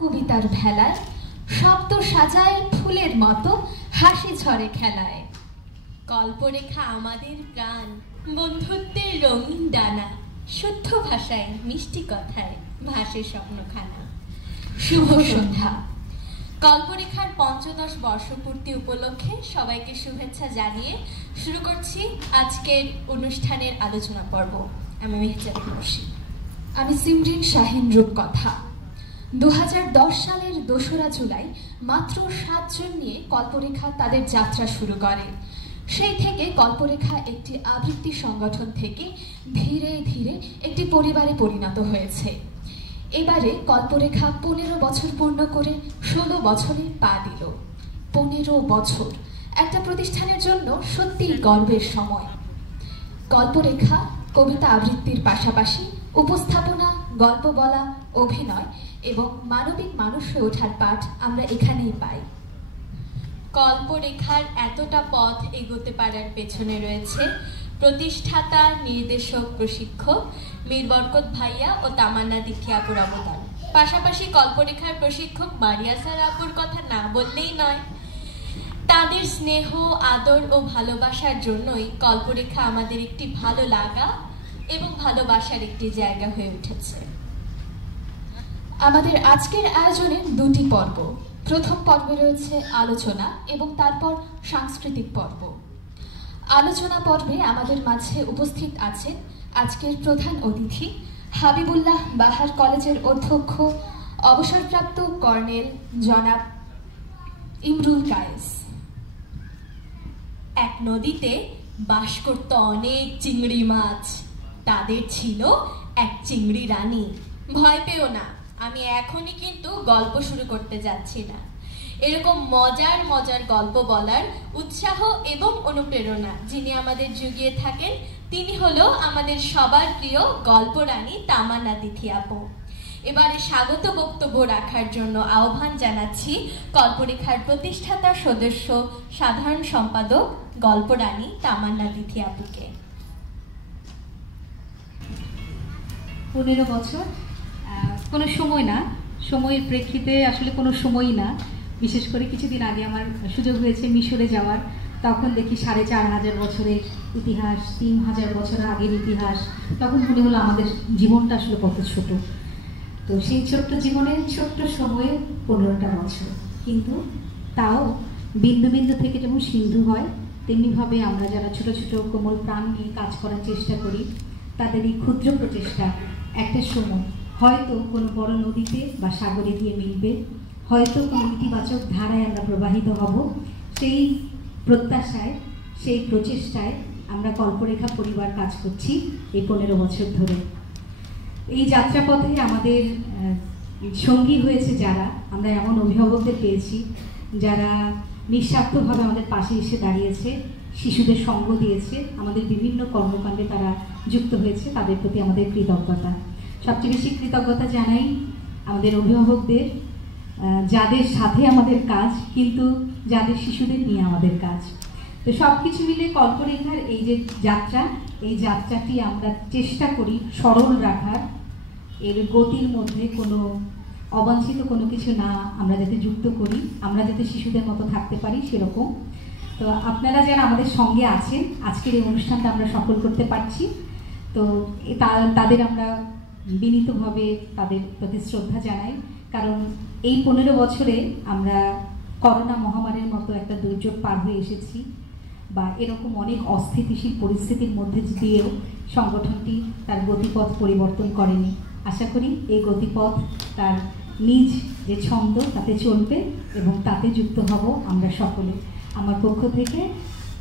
কবিতার ভেলায় শব্দ সাজায় ফুলের মতো হাসি ঝরে খেলায়। কল্পরেখা আমাদের প্রাণ, বন্ধুত্বের রঙিন ডানা, শুদ্ধ ভাষায় মিষ্টি কথায় ভাসে স্বপ্নখানা। শুভ সন্ধ্যা। কল্পরেখার ৫৫ বর্ষপূর্তি উপলক্ষে সবাইকে শুভেচ্ছা জানিয়ে শুরু করছি আজকের অনুষ্ঠানের আলোচনা পর্ব। আমি মেহজাবিন খুশি। আমি সিমরিন শাহিন রূপকথা। ২০১০ সালের ২রা জুলাই মাত্র ৭ জন নিয়ে কল্পরেখা তাদের যাত্রা শুরু করে। সেই থেকে কল্পরেখা একটি আবৃত্তি সংগঠন থেকে ধীরে ধীরে একটি পরিবারে পরিণত হয়েছে। এবারে কল্পরেখা ১৫ বছর পূর্ণ করে ১৬ বছরে পা দিল। ১৫ বছর একটা প্রতিষ্ঠানের জন্য সত্যিই গর্বের সময়। কল্পরেখা কবিতা আবৃত্তির পাশাপাশি উপস্থাপনা, গল্প বলা, অভিনয় এবং মানবিক মানুষ হয়ে ওঠার পাঠ আমরা এখানেই পাই। কল্পরেখার এতটা পথ এগোতে পারার পেছনে রয়েছে প্রতিষ্ঠাতা, নির্দেশক, প্রশিক্ষক মীর বরকত ভাইয়া ও তামান্না দিথি আপুর অবদান। পাশাপাশি কল্পরেখার প্রশিক্ষক মারিয়াসার আপুর কথা না বললেই নয়। তাদের স্নেহ, আদর ও ভালোবাসার জন্যই কল্পরেখা আমাদের একটি ভালো লাগা এবং ভালোবাসার একটি জায়গা হয়ে উঠেছে। আমাদের আজকের আয়োজনে দুটি পর্ব। প্রথম পর্বে রয়েছে আলোচনা এবং তারপর সাংস্কৃতিক পর্ব। আলোচনা পর্বে আমাদের মাঝে উপস্থিত আছেন আজকের প্রধান অতিথি হাবিবুল্লাহ বাহার কলেজের অধ্যক্ষ, অবসরপ্রাপ্ত কর্নেল জনাব ইমরুল কায়েস। এক নদীতে বাস করত অনেক চিংড়ি মাছ। তাদের ছিল এক চিংড়ি রানী। ভয় পেও না, আমি এখনই কিন্তু গল্প শুরু করতে যাচ্ছি না। এরকম মজার মজার গল্প বলার উৎসাহ এবং অনুপ্রেরণা যিনি আমাদের জুগিয়ে থাকেন, তিনি হলো আমাদের সবার প্রিয় গল্প রানী তামান্না দিথি আপু। এবারে স্বাগত বক্তব্য রাখার জন্য আহ্বান জানাচ্ছি কল্পরেখার প্রতিষ্ঠাতা সদস্য, সাধারণ সম্পাদক গল্প রানী তামান্না দিথি আপুকে। ১৫ বছর কোনো সময় না, সময়ের প্রেক্ষিতে আসলে কোনো সময়ই না। বিশেষ করে কিছুদিন আগে আমার সুযোগ হয়েছে মিশরে যাওয়ার। তখন দেখি ৪,৫০০ বছরের ইতিহাস, ৩,০০০ বছর আগের ইতিহাস। তখন মনে হলো আমাদের জীবনটা আসলে কত ছোট। তো সেই ছোট্ট জীবনের ছোট্ট সময়ে ১৫টা বছর, কিন্তু তাও বিন্দু বিন্দু থেকে যেমন সিন্ধু হয়, তেমনিভাবে আমরা যারা ছোট ছোট কোমল প্রাণ নিয়ে কাজ করার চেষ্টা করি, তাদের এই ক্ষুদ্র প্রচেষ্টা একটা সময় হয়তো কোনো বড় নদীতে বা সাগরে গিয়ে মিলবে, হয়তো কোনো ইতিবাচক ধারায় আমরা প্রবাহিত হব। সেই প্রত্যাশায়, সেই প্রচেষ্টায় আমরা কল্পরেখা পরিবার কাজ করছি এই ১৫ বছর ধরে। এই যাত্রাপথে আমাদের সঙ্গী হয়েছে যারা, আমরা এমন অভিভাবকদের পেয়েছি যারা নিঃস্বার্থভাবে আমাদের পাশে এসে দাঁড়িয়েছে, শিশুদের সঙ্গ দিয়েছে, আমাদের বিভিন্ন কর্মকাণ্ডে তারা যুক্ত হয়েছে। তাদের প্রতি আমাদের কৃতজ্ঞতা। সবচেয়ে বেশি কৃতজ্ঞতা জানাই আমাদের অভিভাবকদের, যাদের সাথে আমাদের কাজ, কিন্তু যাদের শিশুদের নিয়ে আমাদের কাজ। তো সব কিছু মিলে কল্পরেখার এই যে যাত্রা, এই যাত্রাটি আমরা চেষ্টা করি সরল রাখার, এর গতির মধ্যে কোনো অবাঞ্ছিত কোনো কিছু না আমরা যাতে যুক্ত করি, আমরা যাতে শিশুদের মতো থাকতে পারি সেরকম। তো আপনারা যারা আমাদের সঙ্গে আছেন, আজকের এই অনুষ্ঠানটা আমরা সফল করতে পারছি, তো তাদের আমরা বিনীতভাবে তাদের প্রতি শ্রদ্ধা জানাই। কারণ এই ১৫ বছরে আমরা করোনা মহামারীর মতো একটা দুর্যোগ পার হয়ে এসেছি, বা এরকম অনেক অস্থিতিশীল পরিস্থিতির মধ্যে দিয়েও সংগঠনটি তার গতিপথ পরিবর্তন করেনি। আশা করি এই গতিপথ তার নিজ যে ছন্দ তাতে চলবে এবং তাতে যুক্ত হব আমরা সকলে। আমার পক্ষ থেকে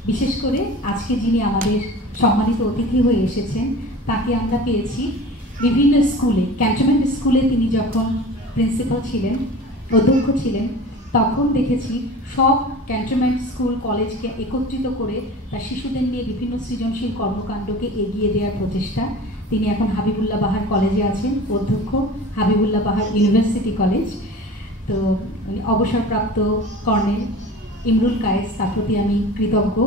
বিশেষ করে আজকে যিনি আমাদের সম্মানিত অতিথি হয়ে এসেছেন, তাকে আমরা পেয়েছি বিভিন্ন স্কুলে। ক্যান্টনমেন্ট স্কুলে তিনি যখন প্রিন্সিপাল ছিলেন, অধ্যক্ষ ছিলেন, তখন দেখেছি সব ক্যান্টনমেন্ট স্কুল কলেজকে একত্রিত করে তার শিশুদের নিয়ে বিভিন্ন সৃজনশীল কর্মকাণ্ডকে এগিয়ে দেওয়ার প্রচেষ্টা। তিনি এখন হাবিবুল্লাহ বাহার কলেজে আছেন, অধ্যক্ষ হাবিবুল্লাহ বাহার ইউনিভার্সিটি কলেজ। তো অবসরপ্রাপ্ত কর্নেল ইমরুল কায়েস, তার প্রতি আমি কৃতজ্ঞ।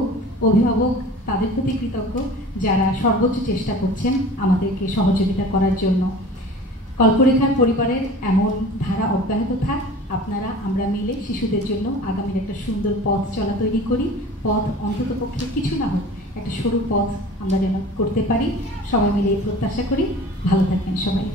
অভিভাবক তাদের প্রতি কৃতজ্ঞ যারা সর্বোচ্চ চেষ্টা করছেন আমাদেরকে সহযোগিতা করার জন্য। কল্পরেখার পরিবারের এমন ধারা অব্যাহত থাক, আপনারা আমরা মিলে শিশুদের জন্য আগামীর একটা সুন্দর পথ চলা তৈরি করি। পথ অন্ততপক্ষে কিছু না হোক, একটা সরু পথ আমরা যেন করতে পারি, সবাই মিলে এই প্রত্যাশা করি। ভালো থাকবেন সবাই।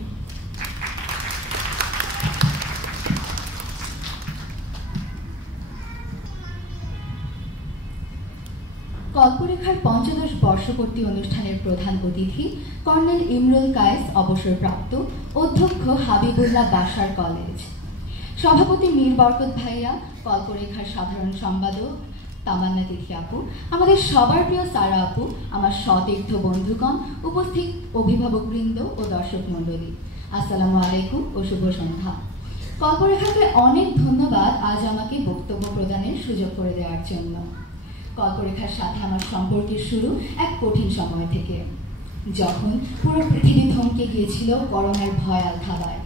কল্পরেখার ৫৫ বর্ষপূর্তি অনুষ্ঠানের প্রধান অতিথি কর্নেল ইমরুল কায়েস, অবসরপ্রাপ্ত অধ্যক্ষ হাবিবুল্লাহ বাশার কলেজ, সভাপতি মীর বরকত ভাইয়া, কল্পরেখার সাধারণ সম্পাদক তামান্না তিথি আপু, আমাদের সবার প্রিয় সারা আপু, আমার সতীর্থ বন্ধুগণ, উপস্থিত অভিভাবকবৃন্দ ও দর্শক মণ্ডলী, আসসালামু আলাইকুম ও শুভ সন্ধ্যা। কল্পরেখাকে অনেক ধন্যবাদ আজ আমাকে বক্তব্য প্রদানের সুযোগ করে দেওয়ার জন্য। কল্পরেখার সাথে আমার সম্পর্কের শুরু এক কঠিন সময় থেকে, যখন পুরো পৃথিবী থমকে গিয়েছিল করোনার ভয়াল থাবায়।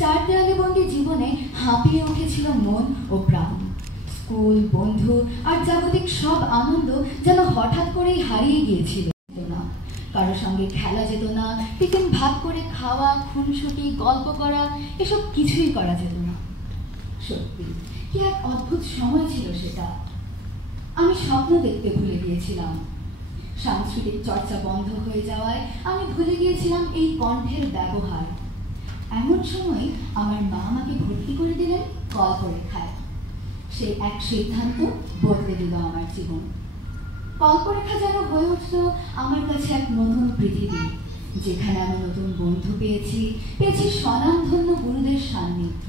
4 দেয়ালে বন্দি জীবনে হাঁপিয়ে উঠেছিল মন ও প্রাণ। স্কুল, বন্ধু আর জাগতিক সব আনন্দ যেন হঠাৎ করেই হারিয়ে গিয়েছিল। কারো সঙ্গে খেলা যেত না, টিফিন ভাগ করে খাওয়া, খুনসুটি, গল্প করা, এসব কিছুই করা যেত না। সত্যি কি এক অদ্ভুত সময় ছিল সেটা। আমি স্বপ্ন দেখতে ভুলে গিয়েছিলাম। সাংস্কৃতিক চর্চা বন্ধ হয়ে যাওয়ায় আমি ভুলে গিয়েছিলাম এই কণ্ঠের ব্যবহার। এমন সময় আমার মা আমাকে ভর্তি করে দিলেন কল্পরেখায়। সেই এক সিদ্ধান্ত বদলে দিল আমার জীবন। কল্পরেখা যেন হয়ে উঠল আমার কাছে এক নতুন পৃথিবী, যেখানে আমি নতুন বন্ধু পেয়েছি স্বনামধন্য গুরুদের সান্নিধ্য।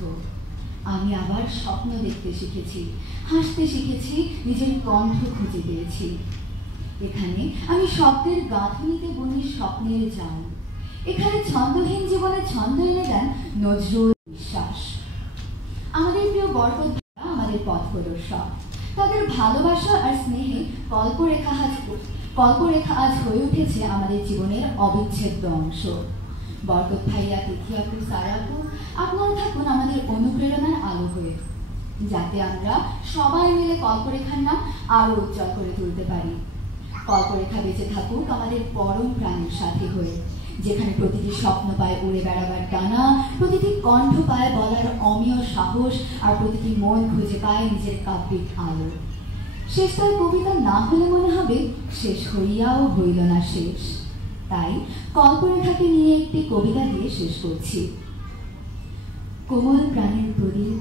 আমি আবার স্বপ্ন দেখতে শিখেছি, হাসতে শিখেছি, নিজের কণ্ঠ খুঁজে পেয়েছি। এখানে আমি শব্দের গাঁথুনিতে বুনি স্বপ্নের জাল। এখানে ছন্দহীন জীবনে ছন্দ এনে দেন নজরুল বিশ্বাস। আমাদের প্রিয় বরকত ভাইয়া আমাদের পথ প্রদর্শক। তাদের ভালোবাসা আর স্নেহে কল্পরেখা আজ হয়ে উঠেছে আমাদের জীবনের অবিচ্ছেদ্য অংশ। বরকত ভাইয়া, তিথি আপু, সারা আপু, আপনারা থাকুন আমাদের অনুপ্রেরণার আলো হয়ে, যাতে আমরা সবাই মিলে কল্পরেখার নাম আরো উজ্জ্বল করে তুলতে পারি। কল্পরেখা বেঁচে থাকুক আমাদের পরম প্রাণের সাথী হয়ে, যেখানে প্রতিটি স্বপ্ন পায় উড়ে বেড়াবার ডানা, প্রতিটি কণ্ঠ পায় বলার অমীয় সাহস, আর প্রতিটি মন খুঁজে পায় নিজের কাব্যিক আলো। শেষটার কবিতা না হলে মনে হবে শেষ হইয়াও হইল না শেষ। তাই কল্পরেখাকে নিয়ে একটি কবিতা দিয়ে শেষ করছি। কোমল প্রাণের প্রদীপ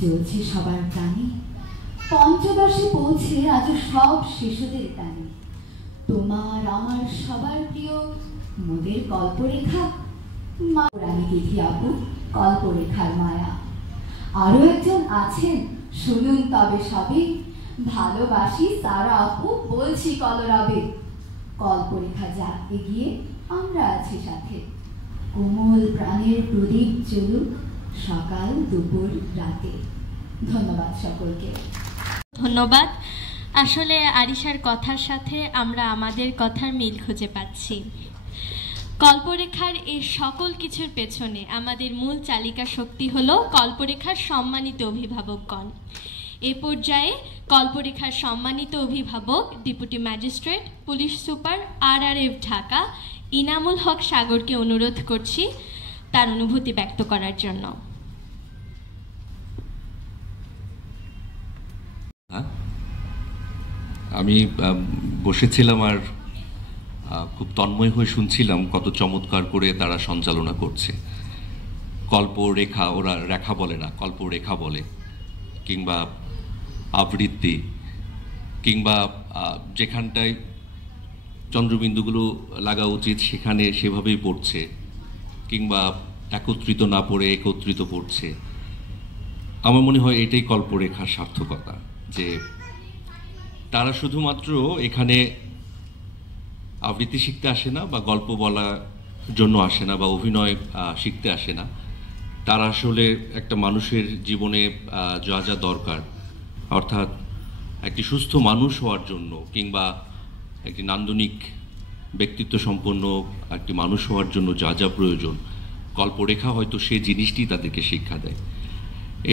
জ্বলছে সবার প্রাণে, পঞ্চদশে পৌঁছে আজ সব শিশুদের টানে। তোমার আমার সবার প্রিয় মোদের কল্পরেখা, মা রানী তিথি আপু, কল্পরেখার মায়া। আরো একজন আছেন, শুনুন তবে সবে, ভালোবাসি সারা আপু, বলছি কলরবে। কল্পরেখা যাক এগিয়ে, আমরা আছি সাথে। কোমল প্রাণের প্রদীপ জ্বলুক সকাল, দুপুর, রাতে। ধন্যবাদ সকলকে। ধন্যবাদ। আসলে আরিশার কথার সাথে আমরা আমাদের কথার মিল খুঁজে পাচ্ছি। কল্পরেখার এই সকল কিছুর পেছনে আমাদের মূল চালিকা শক্তি হলো কল্পরেখার সম্মানিত অভিভাবকগণ। এ পর্যায়ে কল্পরেখার সম্মানিত অভিভাবক deputy magistrate, police super, RRF Dhaka Inamul Haque সাগরকে অনুরোধ করছি তার অনুভূতি ব্যক্ত করার জন্য। আমি বসেছিলাম আর খুব তন্ময় হয়ে শুনছিলাম কত চমৎকার করে তারা সঞ্চালনা করছে। কল্পরেখা, ওরা রেখা বলে না, কল্পরেখা বলে, কিংবা আবৃত্তি, কিংবা যেখানটায় চন্দ্রবিন্দুগুলো লাগা উচিত সেখানে সেভাবেই পড়ছে, কিংবা একত্রিত না পড়ে একত্রিত পড়ছে। আমার মনে হয় এটাই কল্পরেখার সার্থকতা, যে তারা শুধুমাত্র এখানে আবৃত্তি শিখতে আসে না, বা গল্প বলার জন্য আসে না, বা অভিনয় শিখতে আসে না। তারা আসলে একটা মানুষের জীবনে যা যা দরকার, অর্থাৎ একটি সুস্থ মানুষ হওয়ার জন্য, কিংবা একটি নান্দনিক ব্যক্তিত্ব সম্পন্ন একটি মানুষ হওয়ার জন্য যা যা প্রয়োজন, কল্পরেখা হয়তো সেই জিনিসটি তাদেরকে শিক্ষা দেয়।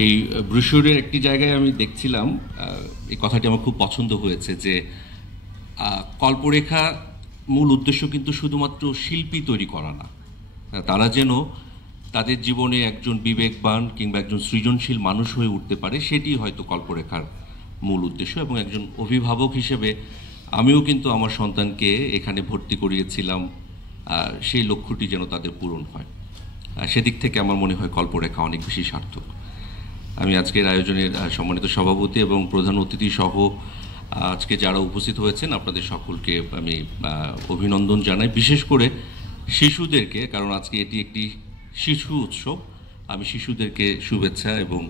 এই ব্রোশিওরের একটি জায়গায় আমি দেখছিলাম, এই কথাটি আমার খুব পছন্দ হয়েছে, যে কল্পরেখা মূল উদ্দেশ্য কিন্তু শুধুমাত্র শিল্পী তৈরি করা না, তারা যেন তাদের জীবনে একজন বিবেকবান কিংবা একজন সৃজনশীল মানুষ হয়ে উঠতে পারে, সেটি হয়তো কল্পরেখার মূল উদ্দেশ্য। এবং একজন অভিভাবক হিসেবে আমিও কিন্তু আমার সন্তানকে এখানে ভর্তি করিয়েছিলাম সেই লক্ষ্যটি যেন তাদের পূরণ হয়। সেদিক থেকে আমার মনে হয় কল্পরেখা অনেক বেশি সার্থক। আমি আজকের আয়োজনের সম্মানিত সভাপতি এবং প্রধান অতিথি সহ আজকে যারা উপস্থিত হয়েছেন আপনাদের সকলকে আমি অভিনন্দন জানাই, বিশেষ করে শিশুদেরকে, কারণ আজকে এটি একটি শিশু উৎসব। আমি শিশুদেরকে শুভেচ্ছা এবং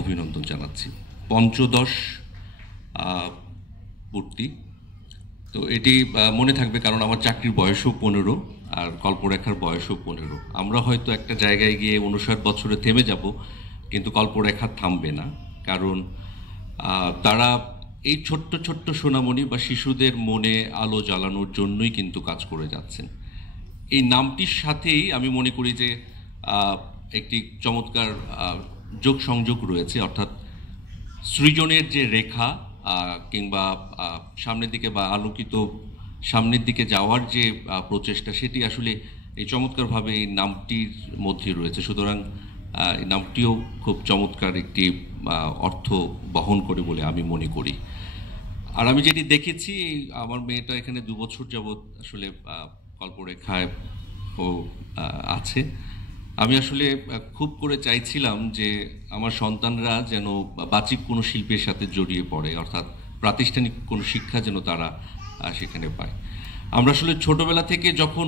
অভিনন্দন জানাচ্ছি। পঞ্চদশ পূর্তি, তো এটি মনে থাকবে কারণ আমার চাকরির বয়সও 15 আর কল্পরেখার বয়সও 15। আমরা হয়তো একটা জায়গায় গিয়ে 59 বছরে থেমে যাব, কিন্তু কল্পরেখা থামবে না, কারণ তারা এই ছোট্ট ছোট্ট সোনামণি বা শিশুদের মনে আলো জ্বালানোর জন্যই কিন্তু কাজ করে যাচ্ছেন। এই নামটির সাথেই আমি মনে করি যে একটি চমৎকার যোগ সংযোগ রয়েছে, অর্থাৎ সৃজনের যে রেখা কিংবা সামনের দিকে বা আলোকিত সামনের দিকে যাওয়ার যে প্রচেষ্টা, সেটি আসলে এই চমৎকারভাবে এই নামটির মধ্যে রয়েছে। সুতরাং এই নামটিও খুব চমৎকার একটি অর্থ বহন করে বলে আমি মনে করি। আর আমি যেটি দেখেছি, আমার মেয়েটা এখানে 2 বছর যাবৎ আসলে কল্পরেখায় আছে। আমি আসলে খুব করে চাইছিলাম যে আমার সন্তানরা যেন বাচিক কোনো শিল্পের সাথে জড়িয়ে পড়ে, অর্থাৎ প্রাতিষ্ঠানিক কোনো শিক্ষা যেন তারা সেখানে পায়। আমরা আসলে ছোটবেলা থেকে যখন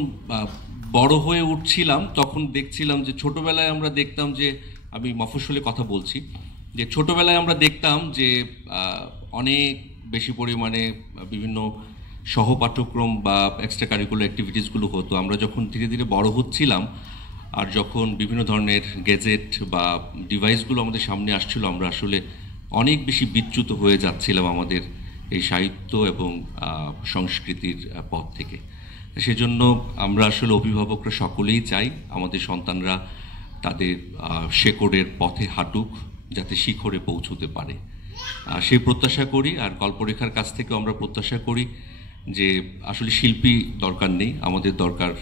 বড় হয়ে উঠছিলাম তখন দেখছিলাম যে ছোটবেলায় আমরা দেখতাম যে, আমি মফস্বলে কথা বলছি, যে ছোটবেলায় আমরা দেখতাম যে অনেক বেশি পরিমাণে বিভিন্ন সহপাঠ্যক্রম বা এক্সট্রা কারিকুলার অ্যাক্টিভিটিসগুলো হতো। আমরা যখন ধীরে ধীরে বড় হচ্ছিলাম আর যখন বিভিন্ন ধরনের গ্যাজেট বা ডিভাইসগুলো আমাদের সামনে আসছিল, আমরা আসলে অনেক বেশি বিচ্যুত হয়ে যাচ্ছিলাম আমাদের এই সাহিত্য এবং সংস্কৃতির পথ থেকে। সেজন্য আমরা আসলে অভিভাবকরা সকলেই চাই আমাদের সন্তানরা তাদের শেকড়ের পথে হাঁটুক, যাতে শিখরে পৌঁছতে পারে, সেই প্রত্যাশা করি। আর কল্পরেখার কাছ থেকেও আমরা প্রত্যাশা করি যে আসলে শিল্পী দরকার নেই, আমাদের দরকার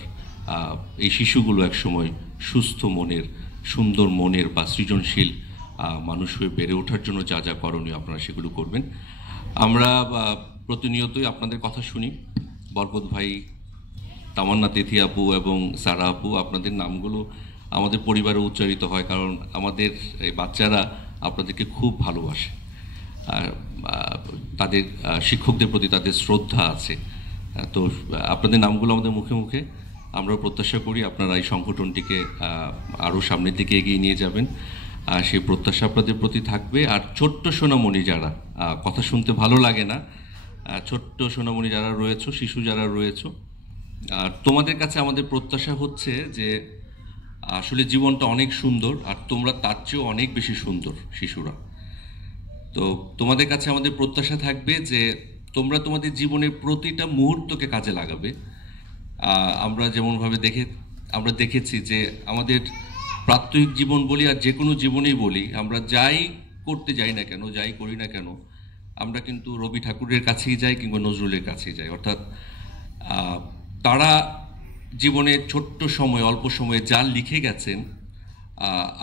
এই শিশুগুলো একসময় সুস্থ মনের, সুন্দর মনের বা সৃজনশীল মানুষ হয়ে বেড়ে ওঠার জন্য যা যা করণীয় আপনারা সেগুলো করবেন। আমরা প্রতিনিয়তই আপনাদের কথা শুনি। বরকত ভাই, তামান্না তিথি আপু এবং সারা আপু, আপনাদের নামগুলো আমাদের পরিবারে উচ্চারিত হয়, কারণ আমাদের এই বাচ্চারা আপনাদেরকে খুব ভালোবাসে। তাদের শিক্ষকদের প্রতি তাদের শ্রদ্ধা আছে। তো আপনাদের নামগুলো আমাদের মুখে মুখে, আমরা প্রত্যাশা করি আপনারা এই সংগঠনটিকে আরও সামনের দিকে এগিয়ে নিয়ে যাবেন। সেই প্রত্যাশা আপনাদের প্রতি থাকবে। আর ছোট্ট সোনামণি যারা, কথা শুনতে ভালো লাগে না, ছোট্ট সোনামণি যারা রয়েছো, শিশু যারা রয়েছো, তোমাদের কাছে আমাদের প্রত্যাশা হচ্ছে যে আসলে জীবনটা অনেক সুন্দর, আর তোমরা তার চেয়েও অনেক বেশি সুন্দর শিশুরা। তো তোমাদের কাছে আমাদের প্রত্যাশা থাকবে যে তোমরা তোমাদের জীবনের প্রতিটা মুহূর্তকে কাজে লাগাবে। আমরা যেমনভাবে আমরা দেখেছি যে আমাদের প্রাত্যহিক জীবন বলি আর যে কোনো জীবনেই বলি, আমরা যাই করতে যাই না কেন, যাই করি না কেন, আমরা কিন্তু রবি ঠাকুরের কাছেই যাই কিংবা নজরুলের কাছেই যাই। অর্থাৎ তারা জীবনে ছোট্ট সময়, অল্প সময়ে যা লিখে গেছেন,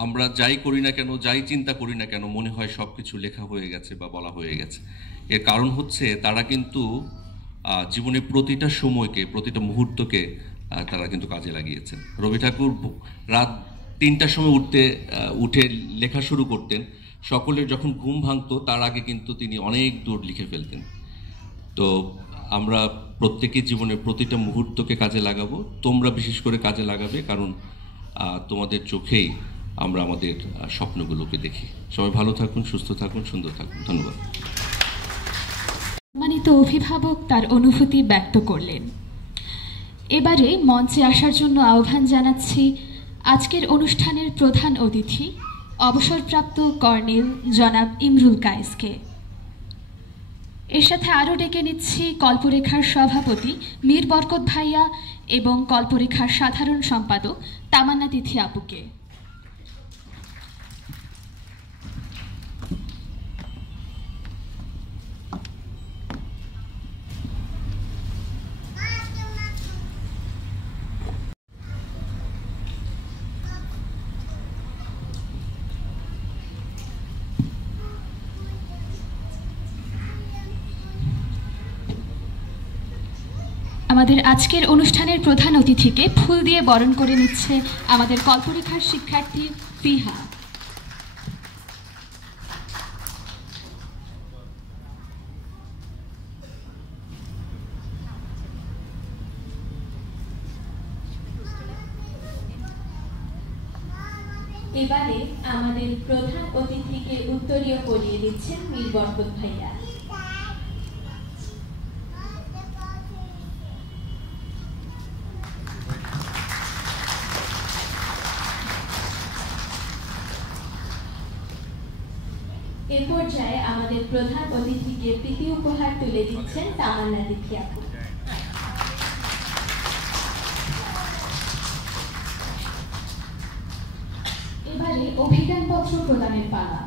আমরা যাই করি না কেন, যাই চিন্তা করি না কেন, মনে হয় সব কিছু লেখা হয়ে গেছে বা বলা হয়ে গেছে। এর কারণ হচ্ছে তারা কিন্তু জীবনের প্রতিটা সময়কে, প্রতিটা মুহূর্তকে তারা কিন্তু কাজে লাগিয়েছেন। রবি ঠাকুর রাত 3টার সময় উঠে লেখা শুরু করতেন। সকলের যখন ঘুম ভাঙতো তার আগে কিন্তু তিনি অনেক দূর লিখে ফেলতেন। তো আমরা প্রত্যেকের জীবনের প্রতিটা মুহূর্তকে কাজে লাগাবো, তোমরা বিশেষ করে কাজে লাগাবে, কারণ তোমাদের চোখেই আমরা আমাদের স্বপ্নগুলোকে দেখি। সবাই ভালো থাকুন, সুস্থ থাকুন, সুন্দর থাকুন। ধন্যবাদ। সম্মানিত অভিভাবক তার অনুভূতি ব্যক্ত করলেন। এবারে মঞ্চে আসার জন্য আহ্বান জানাচ্ছি আজকের অনুষ্ঠানের প্রধান অতিথি, অবসরপ্রাপ্ত কর্নেল জনাব ইমরুল কায়েসকে। এর সাথে আরও ডেকে নিচ্ছি কল্পরেখার সভাপতি মীর বরকত ভাইয়া এবং কল্পরেখার সাধারণ সম্পাদক তামান্না তিথি আপুকে। আমাদের আজকের অনুষ্ঠানের প্রধান অতিথিকে ফুল দিয়ে বরণ করে নিচ্ছে আমাদের কল্পরেখার শিক্ষার্থী ফিহা। এবারে আমাদের প্রধান অতিথিকে উত্তরীয় পরিয়ে দিচ্ছেন মীর বরকত ভাইয়া। এ পর্যায়ে আমাদের প্রধান অতিথিকে প্রীতি উপহার তুলে দিচ্ছেন তামান্না দিদি আপু। এবারে অভিজ্ঞানপত্র প্রদানের পালা।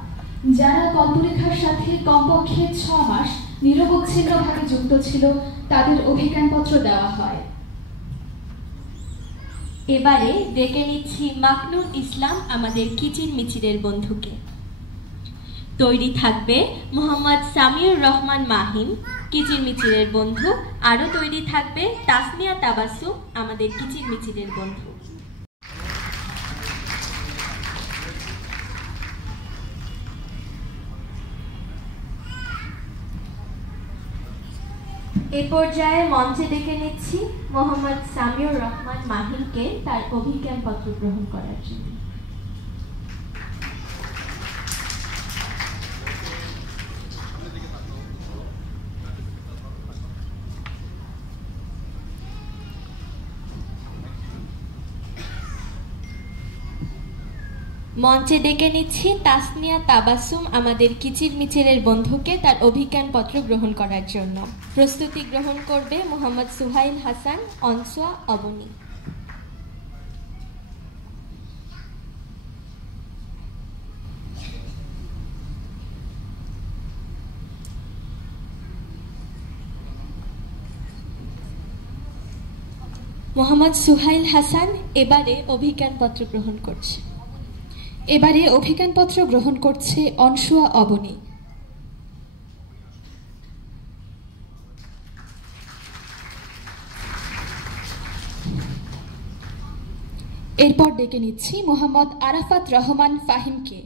যারা কল্পরেখার সাথে কমপক্ষে 6 মাস নিরবচ্ছিন্নভাবে যুক্ত ছিল তাদের অভিজ্ঞানপত্র দেওয়া হয়। এবারে ডেকে নিচ্ছি মাকনুর ইসলাম আমাদের কিচির মিচিরের বন্ধুকে। তৈরি থাকবে মোহাম্মদ সামিউর রহমান মাহিম, কিচির মিচিরের বন্ধু। আরও তৈরি থাকবে তাসনিয়া তাবাসসুম, আমাদের কিচির মিচিরের বন্ধু। এ পর্যায়ে মঞ্চে ডেকে নিচ্ছি মোহাম্মদ সামিউর রহমান মাহিমকে তার অভিজ্ঞানপত্র গ্রহণ করার জন্য। মঞ্চে ডেকে নিচ্ছি তাসনিয়া তাবাসসুম আমাদের কিচির মিচিরের বন্ধুকে তার অভিজ্ঞানপত্র গ্রহণ করার জন্য। প্রস্তুতি গ্রহণ করবে মোহাম্মদ সুহাইল হাসান, অনসোয়া, অবনী। মোহাম্মদ সুহাইল হাসান এবারে অভিজ্ঞানপত্র গ্রহণ করছে। এবারে অভিজ্ঞানপত্র গ্রহণ করছে অনসোয়া, অবনী। এরপর ডেকে নিচ্ছি মোহাম্মদ আরাফাত রহমান ফাহিমকে।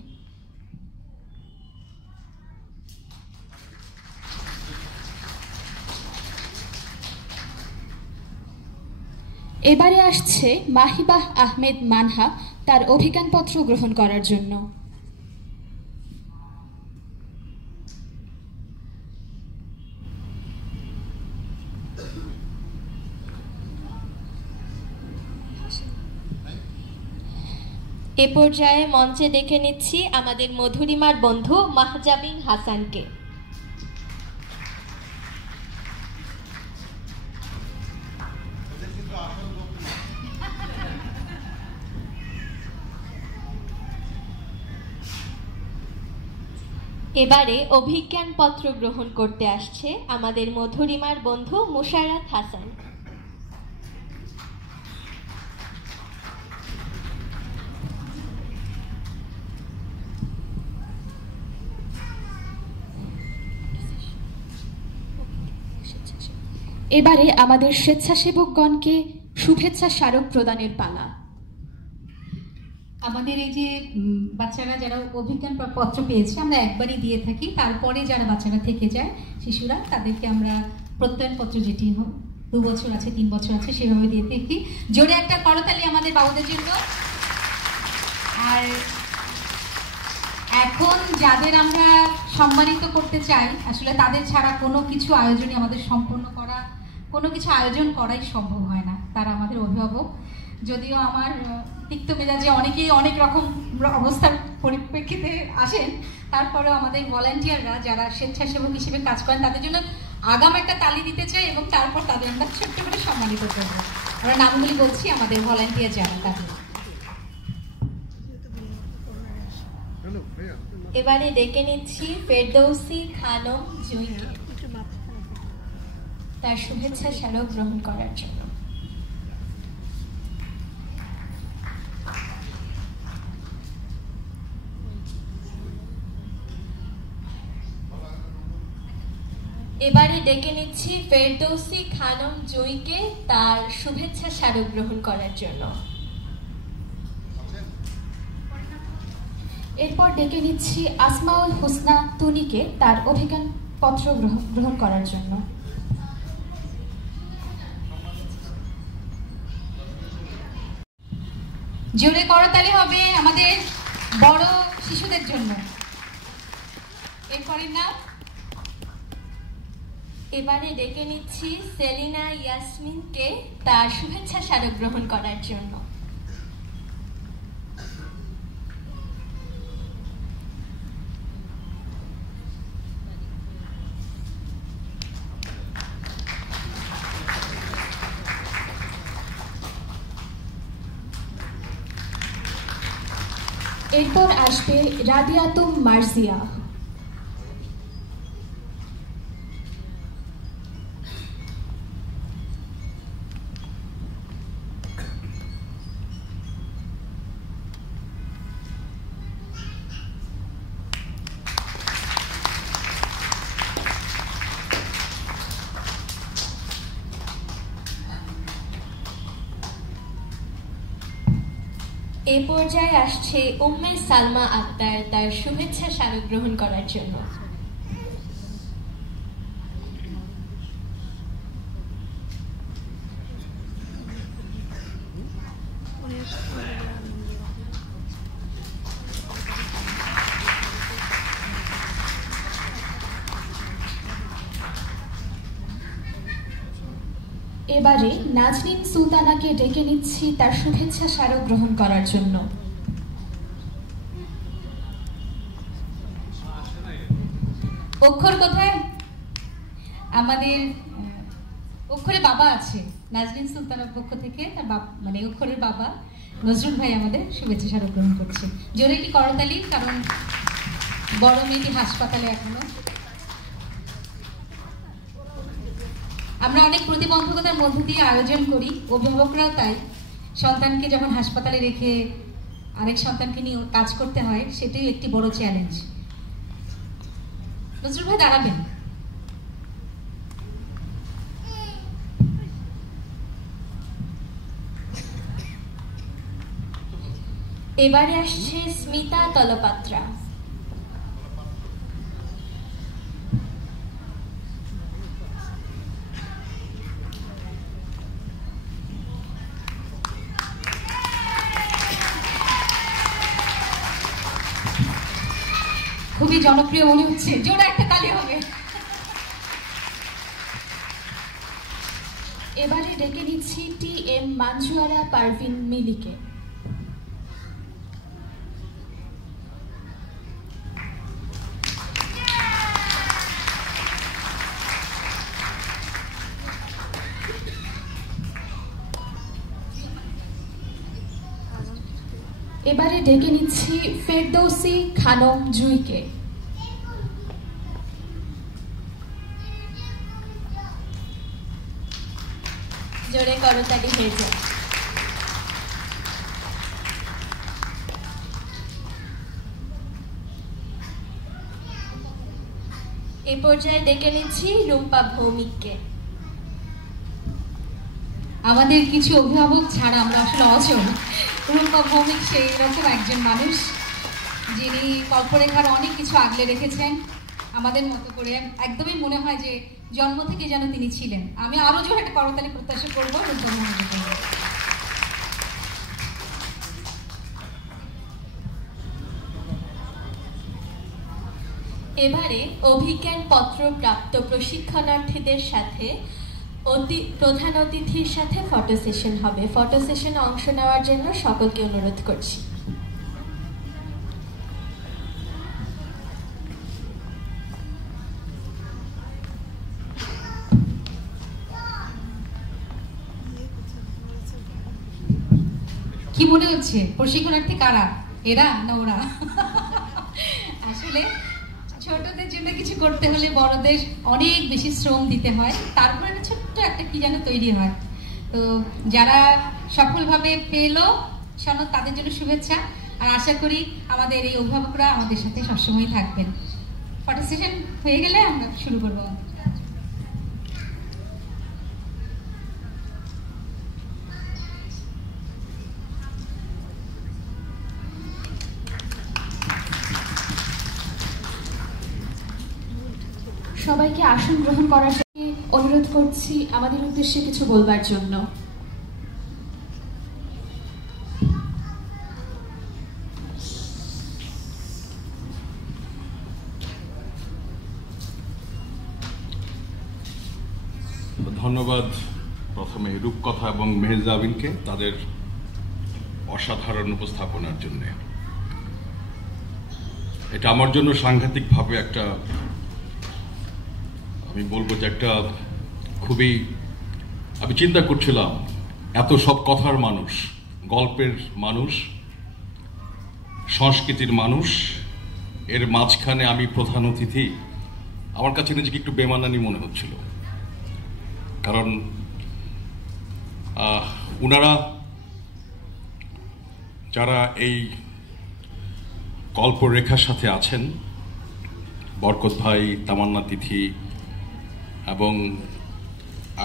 এবারে আসছে মাহিবাহ আহমেদ মানহা তার অভিজ্ঞানপত্র গ্রহণ করার জন্য। এ পর্যায়ে মঞ্চে ডেকে নিচ্ছি আমাদের মধুরিমার বন্ধু মাহজাবিন হাসানকে। এবারে অভিজ্ঞানপত্র গ্রহণ করতে আসছে আমাদের মধুরিমার বন্ধু মুশারাত হাসান। এবারে আমাদের স্বেচ্ছাসেবকগণকে শুভেচ্ছা স্মারক প্রদানের পালা। আমাদের এই যে বাচ্চারা যারা অভিজ্ঞান পত্র পেয়েছে আমরা একবারই দিয়ে থাকি, তারপরে যারা বাচ্চারা থেকে যায় শিশুরা তাদেরকে আমরা প্রত্যয়নপত্র যেটি 2 বছর আছে 3 বছর আছে সেভাবে দিয়ে থাকি। জোরে একটা করতালি আমাদের বাবুদের জন্য। আর এখন যাদের আমরা সম্মানিত করতে চাই আসলে তাদের ছাড়া কোনো কিছু আয়োজনই আমাদের সম্পন্ন করা, কোনো কিছু আয়োজন করাই সম্ভব হয় না। তারা আমাদের অভিভাবক। যদিও আমার তিক্ত মেজাজে অনেকেই অনেক রকম অবস্থার পরিপ্রেক্ষিতে আসেন, তারপরেও আমাদের ভলান্টিয়াররা যারা স্বেচ্ছাসেবক হিসেবে কাজ করেন তাদের জন্য আগাম একটা তালি দিতে চাই এবং তারপর তাদের আমরা ছোট্ট করে সম্মানিত করবো। আমরা নামগুলি বলছি আমাদের ভলান্টিয়ার যারা তাদের। এবারে ডেকে নিচ্ছি ফেরদৌসি খানম জুঁইকে তার শুভেচ্ছা স্মারক গ্রহণ করার জন্য। এবারে ডেকে নিচ্ছি ফেরদৌসী খানম জুঁইকে তার শুভেচ্ছা স্মারক গ্রহণ করার জন্য। এরপর ডেকে নিচ্ছি আসমাউল হুসনা তুনিকে তার অভিজ্ঞান পত্র গ্রহণ করার জন্য। জোরে করতালি হবে আমাদের বড় শিশুদের জন্য। এরপরের নাম এবারে ডেকে নিচ্ছি সেলিনা ইয়াসমিনকে তার শুভেচ্ছা স্মারক গ্রহণ করার জন্য। এরপর আসবে রাদিয়াতুম মার্জিয়া। এ পর্যায়ে আসছে উম্মে সালমা আক্তার তার শুভেচ্ছা স্মারক গ্রহণ করার জন্য। এবারে নাজনীন সুলতানাকে ডেকে নিচ্ছি তার শুভেচ্ছা স্মারক গ্রহণ করার জন্য। অক্ষর কোথায়? আমাদের অক্ষরে বাবা আছে, নাজনীন সুলতানার পক্ষ থেকে তার মানে অক্ষরের বাবা নজরুল ভাই আমাদের শুভেচ্ছা স্মারক গ্রহণ করছে। জোরে একটি করতালি, কারণ বড় মেয়েটি হাসপাতালে এখনো। আমরা অনেক প্রতিবন্ধকতার মধ্য দিয়ে আয়োজন করি, অভিভাবকরাও তাই। সন্তানকে যখন হাসপাতালে রেখে আরেক সন্তানকে নিয়ে কাজ করতে হয়, সেটাই একটি বড় চ্যালেঞ্জ। নজরুল ভাই দাঁড়াবেন। এবারে আসছে স্মিতা তলপাত্রা। খুবই জনপ্রিয় মনে হচ্ছে, জোরে একটা তালি হবে। এবারে ডেকে নিচ্ছি টি.এম. মানজুয়ারা পারভিন মিলিকে। এবারে ডেকে নিচ্ছি ফেরদৌসী খানম জুঁইকে। জোরে করতালি হয়ে যায়। এ পর্যায়ে ডেকে নিচ্ছি রুম্পা ভৌমিককে। আমাদের কিছু অভিভাবক ছাড়া আমরা আসলে অচল। রুম্পা ভৌমিক সেই রকম একজন মানুষ যিনি কল্পরেখার অনেক কিছু আগলে রেখেছেন আমাদের মতো করে। একদমই মনে হয় যে জন্ম থেকে যেন তিনি ছিলেন। আমি আরো জোরে একটা করতালি প্রত্যাশা করবো রুম্পা ভৌমিকের জন্য। এবারে অভিজ্ঞান পত্র প্রাপ্ত প্রশিক্ষণার্থীদের সাথে প্রধান অতিথির সাথে ফটো সেশন হবে। ফটো সেশনে অংশ নেওয়ার জন্য সকলকে অনুরোধ করছি। কি মনে হচ্ছে প্রশিক্ষণার্থী কারা? এরা না ওরা? আসলে ছোটদের জন্য কিছু করতে হলে বড়দের অনেক বেশি শ্রম দিতে হয়, তারপরে ছোট্ট একটা কি যেন তৈরি হয়। তো যারা সফলভাবে পেলো সনদ, তাদের জন্য শুভেচ্ছা। আর আশা করি আমাদের এই অভিভাবকরা আমাদের সাথে সবসময় থাকবেন। ফটো সেশন হয়ে গেলে আমরা শুরু করবো। সবাইকে আসন গ্রহণ করার জন্য অনুরোধ করছি আমাদের উদ্দেশ্যে কিছু বলবার জন্য। ধন্যবাদ প্রথমে রূপকথা এবং মেহজাবিনকে তাদের অসাধারণ উপস্থাপনার জন্য। এটা আমার জন্য সাংঘাতিকভাবে একটা, আমি বলবো যে একটা খুবই, আমি চিন্তা করছিলাম এত সব কথার মানুষ, গল্পের মানুষ, সংস্কৃতির মানুষ, এর মাঝখানে আমি প্রধান অতিথি। আমার কাছে নিজেকে একটু বেমানানি মনে হচ্ছিল, কারণ ওনারা যারা এই কল্পরেখার সাথে আছেন, বরকত ভাই, তামান্না তিথি এবং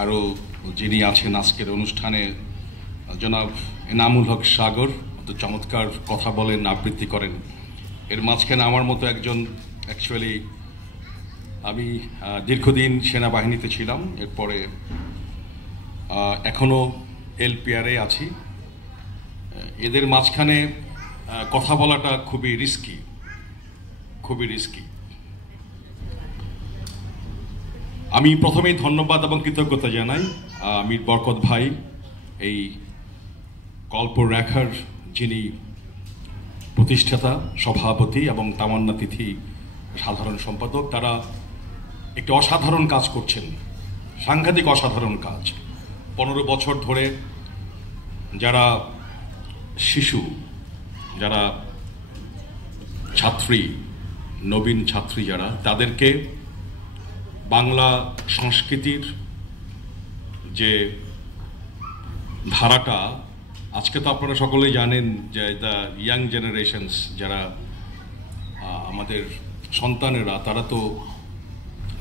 আরও যিনি আছেন আজকের অনুষ্ঠানে, জনাব এনামুল হক সাগর, অত চমৎকার কথা বলেন, আবৃত্তি করেন। এর মাঝখানে আমার মতো একজন, অ্যাকচুয়ালি আমি দীর্ঘদিন সেনাবাহিনীতে ছিলাম, এরপরে এখনও এলপিআরে আছি। এদের মাঝখানে কথা বলাটা খুবই রিস্কি, খুবই রিস্কি। আমি প্রথমেই ধন্যবাদ এবং কৃতজ্ঞতা জানাই আমির বরকত ভাই, এই কল্পরেখার যিনি প্রতিষ্ঠাতা, সভাপতি, এবং তামান্না তিথি সাধারণ সম্পাদক। তারা একটি অসাধারণ কাজ করছেন, সাংঘাতিক অসাধারণ কাজ। 15 বছর ধরে যারা শিশু, যারা ছাত্রী, নবীন ছাত্রী যারা, তাদেরকে বাংলা সংস্কৃতির যে ধারাটা, আজকে তো আপনারা সকলেই জানেন যে দ্য ইয়াং জেনারেশনস, যারা আমাদের সন্তানেরা, তারা তো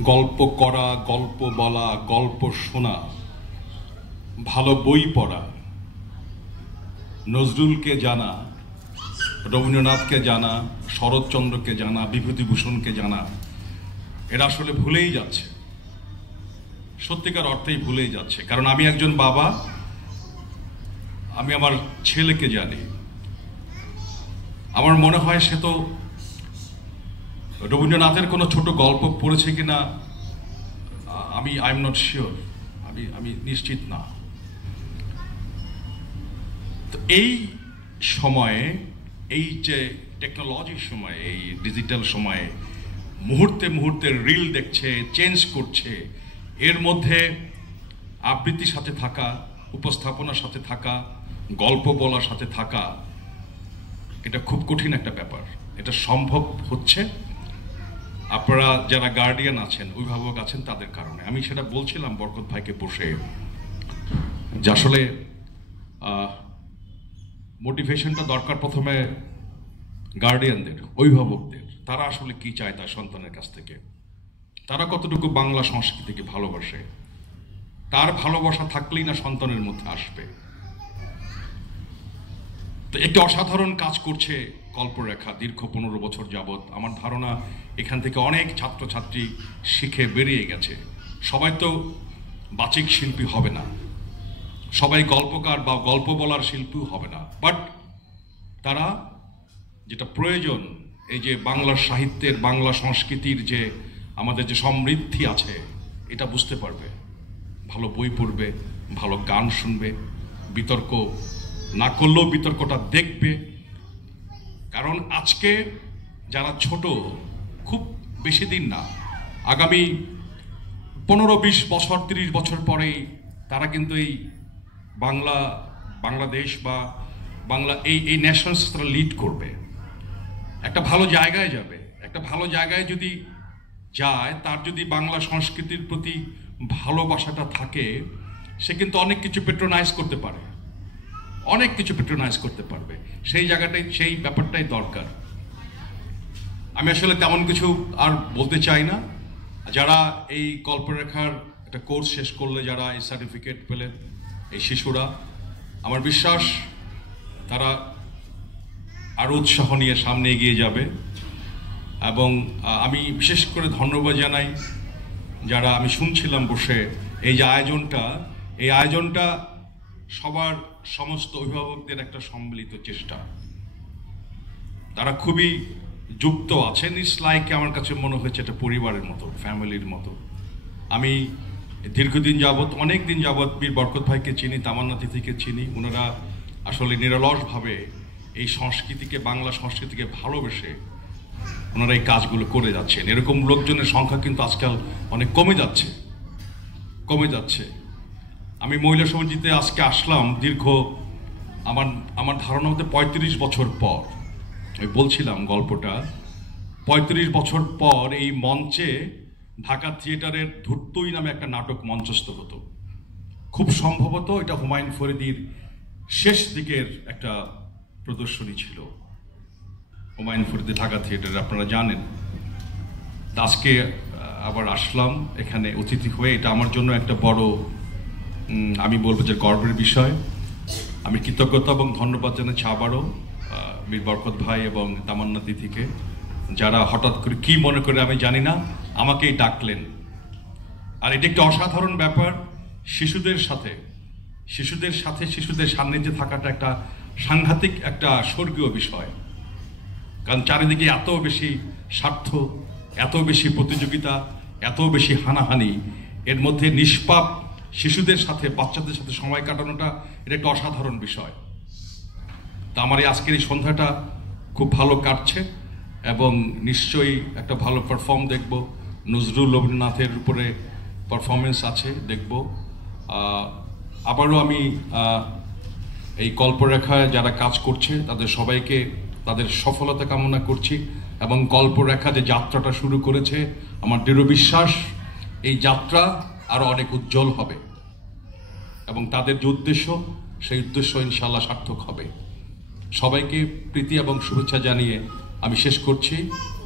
গল্প করা, গল্প বলা, গল্প শোনা, ভালো বই পড়া, নজরুলকে জানা, রবীন্দ্রনাথকে জানা, শরৎচন্দ্রকে জানা, বিভূতিভূষণকে জানা, এরা আসলে ভুলেই যাচ্ছে, সত্যিকার অর্থেই ভুলেই যাচ্ছে। কারণ আমি একজন বাবা, আমি আমার ছেলেকে জানি। আমার মনে হয় সে তো রবীন্দ্রনাথের কোনো ছোট গল্প পড়েছে কিনা, আই এম নট শিওর, আমি নিশ্চিত না। তো এই সময়ে, এই যে টেকনোলজির সময়ে, এই ডিজিটাল সময়ে মুহূর্তে মুহূর্তে রিল দেখছে, চেঞ্জ করছে, এর মধ্যে আবৃত্তির সাথে থাকা, উপস্থাপনার সাথে থাকা, গল্প বলার সাথে থাকা, এটা খুব কঠিন একটা ব্যাপার। এটা সম্ভব হচ্ছে আপনারা যারা গার্ডিয়ান আছেন, অভিভাবক আছেন, তাদের কারণে। আমি সেটা বলছিলাম বরকত ভাইকে বসে, যে আসলে মোটিভেশনটা দরকার প্রথমে গার্ডিয়ানদের, অভিভাবকদের। তারা আসলে কি চায় তার সন্তানের কাছ থেকে, তারা কতটুকু বাংলা সংস্কৃতিকে ভালোবাসে, তার ভালোবাসা থাকলেই না সন্তানের মধ্যে আসবে। তো একটি অসাধারণ কাজ করছে কল্পরেখা দীর্ঘ 15 বছর যাবৎ। আমার ধারণা এখান থেকে অনেক ছাত্রছাত্রী শিখে বেরিয়ে গেছে। সবাই তো বাচিক শিল্পী হবে না, সবাই গল্পকার বা গল্প বলার শিল্পীও হবে না, বাট তারা যেটা প্রয়োজন, এই যে বাংলা সাহিত্যের, বাংলা সংস্কৃতির যে আমাদের যে সমৃদ্ধি আছে, এটা বুঝতে পারবে। ভালো বই পড়বে, ভালো গান শুনবে, বিতর্ক না করলেও বিতর্কটা দেখবে। কারণ আজকে যারা ছোট, খুব বেশি দিন না, আগামী 15-20 বছর, 30 বছর পরেই তারা কিন্তু এই বাংলাদেশ বা বাংলা এই ন্যাশনস তারা লিড করবে, একটা ভালো জায়গায় যাবে। একটা ভালো জায়গায় যদি যায়, তার যদি বাংলা সংস্কৃতির প্রতি ভালোবাসাটা থাকে, সে কিন্তু অনেক কিছু পেট্রোনাইজ করতে পারে, অনেক কিছু পেট্রোনাইজ করতে পারবে। সেই জায়গাটাই, সেই ব্যাপারটাই দরকার। আমি আসলে তেমন কিছু আর বলতে চাই না। যারা এই কল্পরেখার একটা কোর্স শেষ করলে, যারা এই সার্টিফিকেট পেলেন, এই শিশুরা, আমার বিশ্বাস তারা আরও উৎসাহ নিয়ে সামনে এগিয়ে যাবে। এবং আমি বিশেষ করে ধন্যবাদ জানাই যারা আমি শুনছিলাম বসে, এই যে এই আয়োজনটা সবার সমস্ত অভিভাবকদের একটা সম্মিলিত চেষ্টা। তারা খুবই যুক্ত আছেন। ইটস লাইক আমার কাছে মনে হয়েছে এটা পরিবারের মতো, ফ্যামিলির মতো। আমি দীর্ঘদিন যাবৎ, অনেক দিন যাবৎ বীর বরকত ভাইকে চিনি, তামান্না তিথিকে চিনি। ওনারা আসলে নিরলসভাবে এই সংস্কৃতিকে, বাংলা সংস্কৃতিকে ভালোবেসে ওনারা এই কাজগুলো করে যাচ্ছেন। এরকম লোকজনের সংখ্যা কিন্তু আজকাল অনেক কমে যাচ্ছে। আমি মহিলা সমিতিতে আজকে আসলাম দীর্ঘ আমার ধারণা মধ্যে 35 বছর পর। আমি বলছিলাম গল্পটা, 35 বছর পর এই মঞ্চে ঢাকা থিয়েটারের ধূর্তই নামে একটা নাটক মঞ্চস্থ হতো। খুব সম্ভবত এটা হুমায়ুন ফরিদির শেষ দিকের একটা প্রদর্শনী ছিল, হুমায়ুন ফরিদি ঢাকা থিয়েটারে, আপনারা জানেন। আজকে আবার আসলাম এখানে অতিথি হয়ে। এটা আমার জন্য একটা বড়, আমি বলবো যে গর্বের বিষয়। আমি কৃতজ্ঞতা এবং ধন্যবাদ জানাচ্ছি আবারও বীর বরকত ভাই এবং তামান্না তিথিকে, যারা হঠাৎ করে কি মনে করে আমি জানি না আমাকেই ডাকলেন। আর এটা একটা অসাধারণ ব্যাপার। শিশুদের সান্নিধ্যে থাকাটা একটা সাংঘাতিক একটা স্বর্গীয় বিষয়। কারণ চারিদিকে এত বেশি স্বার্থ, এত বেশি প্রতিযোগিতা, এত বেশি হানাহানি, এর মধ্যে নিষ্পাপ শিশুদের সাথে, বাচ্চাদের সাথে সময় কাটানোটা এটা একটা অসাধারণ বিষয়। তা আমার এই আজকের এই সন্ধ্যাটা খুব ভালো কাটছে এবং নিশ্চয়ই একটা ভালো পারফর্ম দেখব। নজরুল রবীন্দ্রনাথের উপরে পারফরমেন্স আছে, দেখব। আবারও আমি এই কল্পরেখায় যারা কাজ করছে তাদের সবাইকে তাদের সফলতা কামনা করছি এবং কল্পরেখা যে যাত্রাটা শুরু করেছে, আমার দৃঢ় বিশ্বাস এই যাত্রা আরো অনেক উজ্জ্বল হবে এবং তাদের যে উদ্দেশ্য, সেই উদ্দেশ্য ইনশাআল্লাহ সার্থক হবে। সবাইকে প্রীতি এবং শুভেচ্ছা জানিয়ে আমি শেষ করছি।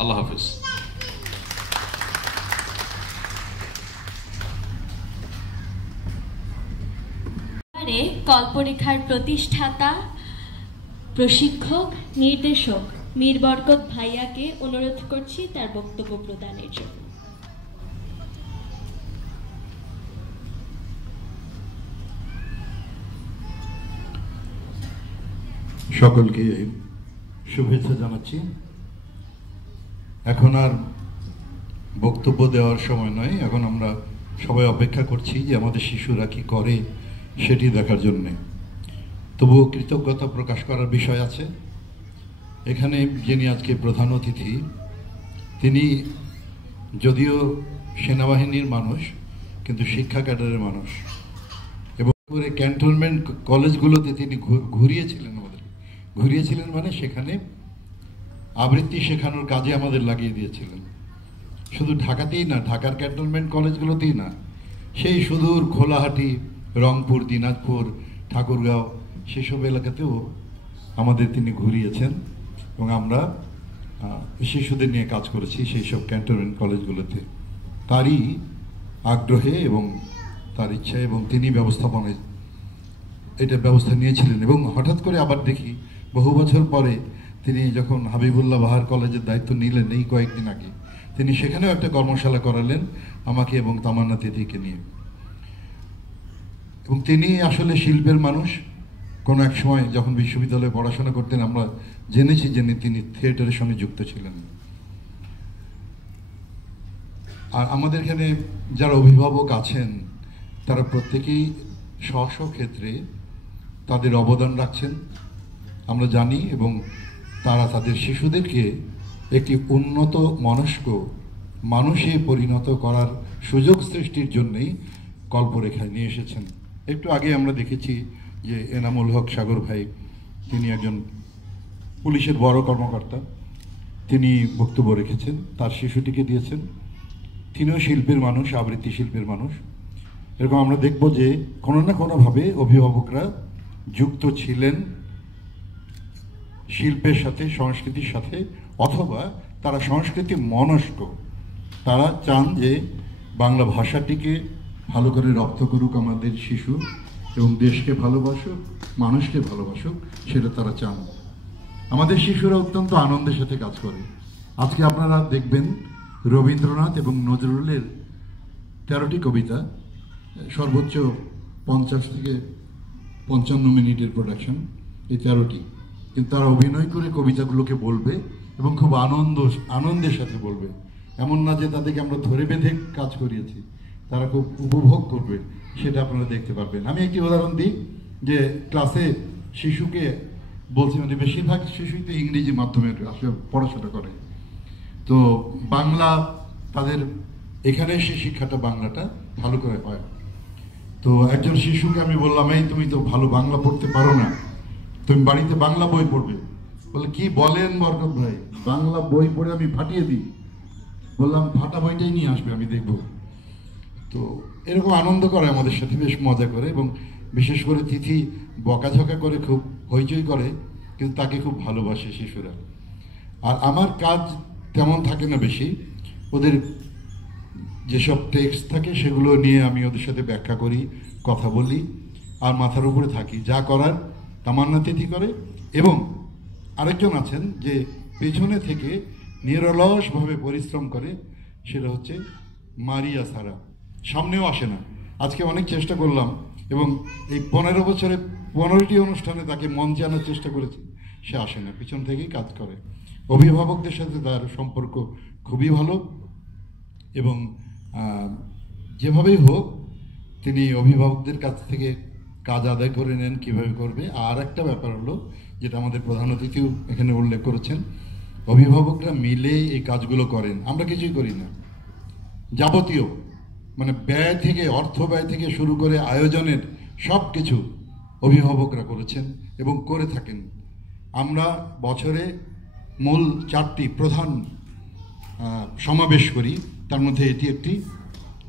আল্লাহ হাফেজ। কল্পরেখার প্রতিষ্ঠাতা, প্রশিক্ষক, নির্দেশক মীর বরকত ভাইয়াকে অনুরোধ করছি তার বক্তব্য প্রদানের জন্য। সকলকে শুভেচ্ছা জানাচ্ছি। এখন আর বক্তব্য দেওয়ার সময় নয়, এখন আমরা সবাই অপেক্ষা করছি যে আমাদের শিশুরা কি করে সেটি দেখার জন্যে। তবুও কৃতজ্ঞতা প্রকাশ করার বিষয় আছে। এখানে যিনি আজকে প্রধান অতিথি, তিনি যদিও সেনাবাহিনীর মানুষ কিন্তু শিক্ষা ক্যাডারের মানুষ এবং ক্যান্টনমেন্ট কলেজগুলোতে তিনি ঘুরিয়েছিলেন মানে সেখানে আবৃত্তি শেখানোর কাজে আমাদের লাগিয়ে দিয়েছিলেন। শুধু ঢাকাতেই না, ঢাকার ক্যান্টনমেন্ট কলেজগুলোতেই না, সেই সুদূর খোলাহাটি, রংপুর, দিনাজপুর, ঠাকুরগাঁও, সেসব এলাকাতেও আমাদের তিনি ঘুরিয়েছেন এবং আমরা শিশুদের নিয়ে কাজ করেছি সেই সব ক্যান্টনমেন্ট কলেজগুলোতে। তারই আগ্রহে এবং তার ইচ্ছা এবং তিনি ব্যবস্থাপনায় এটা ব্যবস্থা নিয়েছিলেন। এবং হঠাৎ করে আবার দেখি বহু বছর পরে তিনি যখন হাবিবুল্লাহ বাহার কলেজের দায়িত্ব নিলেন এই কয়েকদিন আগে, তিনি সেখানেও একটা কর্মশালা করালেন আমাকে এবং তামান্না তিথিকে নিয়ে। এবং তিনি আসলে শিল্পের মানুষ। কোনো এক সময় যখন বিশ্ববিদ্যালয়ে পড়াশোনা করতেন আমরা জেনেছি যে তিনি থিয়েটারের সঙ্গে যুক্ত ছিলেন। আর আমাদের এখানে যারা অভিভাবক আছেন তারা প্রত্যেকেই স্ব ক্ষেত্রে তাদের অবদান রাখছেন আমরা জানি, এবং তারা তাদের শিশুদেরকে একটি উন্নত মনস্ক মানুষে পরিণত করার সুযোগ সৃষ্টির জন্যই কল্পরেখায় নিয়ে এসেছেন। একটু আগে আমরা দেখেছি যে এনামুল হক সাগর ভাই, তিনি একজন পুলিশের বড় কর্মকর্তা, তিনি বক্তব্য রেখেছেন, তার শিশুটিকে দিয়েছেন। তিনিও শিল্পের মানুষ, আবৃত্তি শিল্পের মানুষ। এরকম আমরা দেখব যে কোনো না কোনোভাবে অভিভাবকরা যুক্ত ছিলেন শিল্পের সাথে, সংস্কৃতির সাথে, অথবা তারা সংস্কৃতি মনস্ক। তারা চান যে বাংলা ভাষাটিকে ভালো করে রপ্ত করুক আমাদের শিশু এবং দেশকে ভালোবাসুক, মানুষকে ভালোবাসুক, সেটা তারা চান। আমাদের শিশুরা অত্যন্ত আনন্দের সাথে কাজ করে। আজকে আপনারা দেখবেন রবীন্দ্রনাথ এবং নজরুলের 13টি কবিতা, সর্বোচ্চ 50 থেকে 55 মিনিটের প্রোডাকশন, এই 13টি। কিন্তু তারা অভিনয় করে কবিতাগুলোকে বলবে এবং খুব আনন্দের সাথে বলবে। এমন না যে তাদেরকে আমরা ধরে বেঁধে কাজ করিয়েছি, তারা খুব উপভোগ করবে, সেটা আপনারা দেখতে পারবেন। আমি একটি উদাহরণ দিই, যে ক্লাসে শিশুকে বলছি, মানে বেশিরভাগ শিশুই তো ইংরেজি মাধ্যমে আসলে পড়াশোনা করে, তো বাংলা তাদের এখানে এসে শিক্ষাটা বাংলাটা ভালো করে হয়। তো একজন শিশুকে আমি বললাম, এই তুমি তো ভালো বাংলা পড়তে পারো না, তুমি বাড়িতে বাংলা বই পড়বে। বলে, কি বলেন বরকত ভাই, বাংলা বই পড়ে আমি ফাটিয়ে দিই? বললাম, ফাটা বইটাই নিয়ে আসবে, আমি দেখব। তো এরকম আনন্দ করে আমাদের সাথে, বেশ মজা করে, এবং বিশেষ করে তিথি বকাঝকা করে, খুব হইচই করে, কিন্তু তাকে খুব ভালোবাসে শিশুরা। আর আমার কাজ তেমন থাকে না বেশি, ওদের যেসব টেক্সট থাকে সেগুলো নিয়ে আমি ওদের সাথে ব্যাখ্যা করি, কথা বলি, আর মাথার উপরে থাকি। যা করার তামান্না তিথি করে, এবং আরেকজন আছেন যে পেছনে থেকে নিরলসভাবে পরিশ্রম করে, সেটা হচ্ছে মারিয়া সারা। সামনেও আসে না। আজকে অনেক চেষ্টা করলাম, এবং এই 15 বছরে 15টি অনুষ্ঠানে তাকে মঞ্চে আনার চেষ্টা করেছি, সে আসে না, পিছন থেকেই কাজ করে। অভিভাবকদের সাথে তার সম্পর্ক খুবই ভালো, এবং যেভাবেই হোক তিনি অভিভাবকদের কাছ থেকে কাজ আদায় করে নেন, কীভাবে করবে। আর একটা ব্যাপার হলো, যেটা আমাদের প্রধান অতিথিও এখানে উল্লেখ করেছেন, অভিভাবকরা মিলে এই কাজগুলো করেন, আমরা কিছুই করি না। যাবতীয় মানে ব্যয় থেকে, অর্থ ব্যয় থেকে শুরু করে আয়োজনের সব কিছু অভিভাবকরা করেছেন এবং করে থাকেন। আমরা বছরে মূল 4টি প্রধান সমাবেশ করি, তার মধ্যে এটি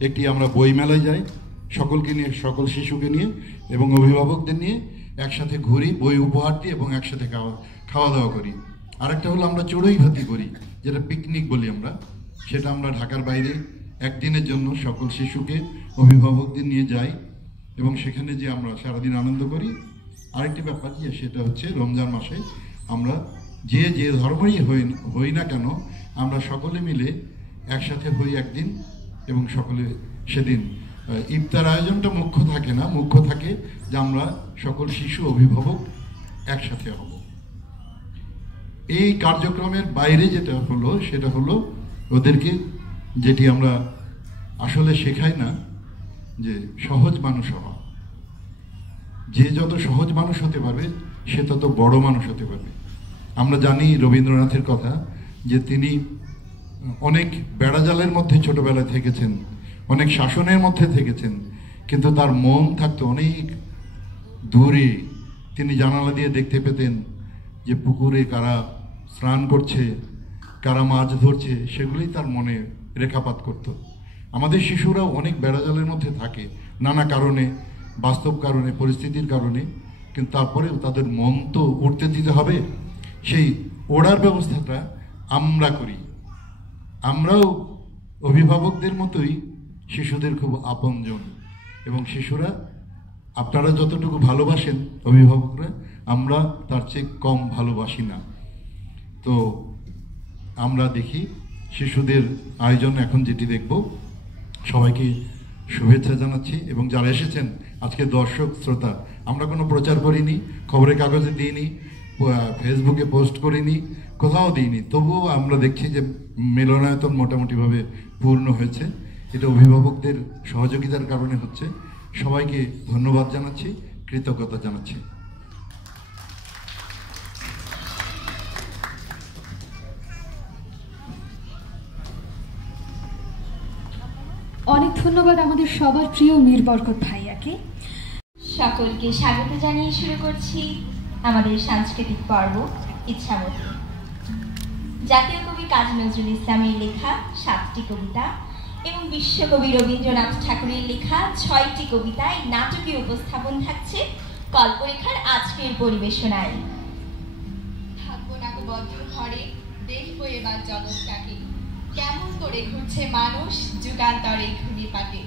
একটি আমরা বইমেলায় যাই, সকলকে নিয়ে, সকল শিশুকে নিয়ে এবং অভিভাবকদের নিয়ে একসাথে ঘুরি, বই উপহার দিই এবং একসাথে খাওয়া দাওয়া করি। আরেকটা হলো আমরা চড়ুই ভাতি করি, যেটা পিকনিক বলি আমরা। সেটা আমরা ঢাকার বাইরে একদিনের জন্য সকল শিশুকে, অভিভাবকদের নিয়ে যাই, এবং সেখানে যে আমরা সারাদিন আনন্দ করি। আরেকটি ব্যাপার যে সেটা হচ্ছে রমজান মাসে আমরা যে ধর্মই হই না কেন, আমরা সকলে মিলে একসাথে হই একদিন, এবং সকলে সেদিন ইফতার আয়োজনটা মুখ্য থাকে না, মুখ্য থাকে যে আমরা সকল শিশু অভিভাবক একসাথে হব। এই কার্যক্রমের বাইরে যেটা হলো, সেটা হলো ওদেরকে, যেটি আমরা আসলে শেখাই না, যে সহজ মানুষ হওয়া। যে যত সহজ মানুষ হতে পারবে, সে তত বড় মানুষ হতে পারবে। আমরা জানি রবীন্দ্রনাথের কথা, যে তিনি অনেক বেড়াজালের মধ্যে ছোটবেলায় থেকেছেন, অনেক শাসনের মধ্যে থেকেছেন, কিন্তু তার মন থাকতো অনেক দূরে। তিনি জানালা দিয়ে দেখতে পেতেন যে পুকুরে কারা স্নান করছে, কারা মাছ ধরছে, সেগুলোই তার মনে রেখাপাত করত। আমাদের শিশুরাও অনেক বেড়াজালের মধ্যে থাকে, নানা কারণে, বাস্তব কারণে, পরিস্থিতির কারণে, কিন্তু তারপরেও তাদের মন তো উঠতে দিতে হবে। সেই ওড়ার ব্যবস্থাটা আমরা করি। আমরাও অভিভাবকদের মতোই শিশুদের খুব আপনজন, এবং শিশুরা আপনারা যতটুকু ভালোবাসেন অভিভাবকরা, আমরা তার চেয়ে কম ভালোবাসি না। তো আমরা দেখি শিশুদের আয়োজন এখন যেটি দেখব, সবাইকে শুভেচ্ছা জানাচ্ছি। এবং যারা এসেছেন আজকে দর্শক শ্রোতা, আমরা কোনো প্রচার করিনি, খবরের কাগজে দিইনি, ফেসবুকে পোস্ট করিনি, কোথাও দিইনি, তবুও আমরা দেখছি যে মিলনায়তন মোটামুটিভাবে পূর্ণ হয়েছে। এটা অভিভাবকদের সহযোগিতার কারণে হচ্ছে। সবাইকে ধন্যবাদ জানাচ্ছি, কৃতজ্ঞতা জানাচ্ছি। অনেক ধন্যবাদ আমাদের সবার প্রিয় মীর বরকত ভাইয়াকে। সকলকে স্বাগত জানিয়ে শুরু করছি আমাদের সাংস্কৃতিক পর্ব ইচ্ছামতি। জাতীয় কবি কাজী নজরুল ইসলামের লেখা 7টি কবিতা এবং বিশ্বকবি রবীন্দ্রনাথ ঠাকুরের লেখা 6টি কবিতায় নাটকীয় উপস্থাপন থাকছে কল্পরেখার আজকের পরিবেশনায়। থাকবো না বদ্ধ ঘরে, দেখবো এবার জগৎটাকে, কেমন করে ঘুরছে মানুষ যুগান্তরে ঘুমি পাটে।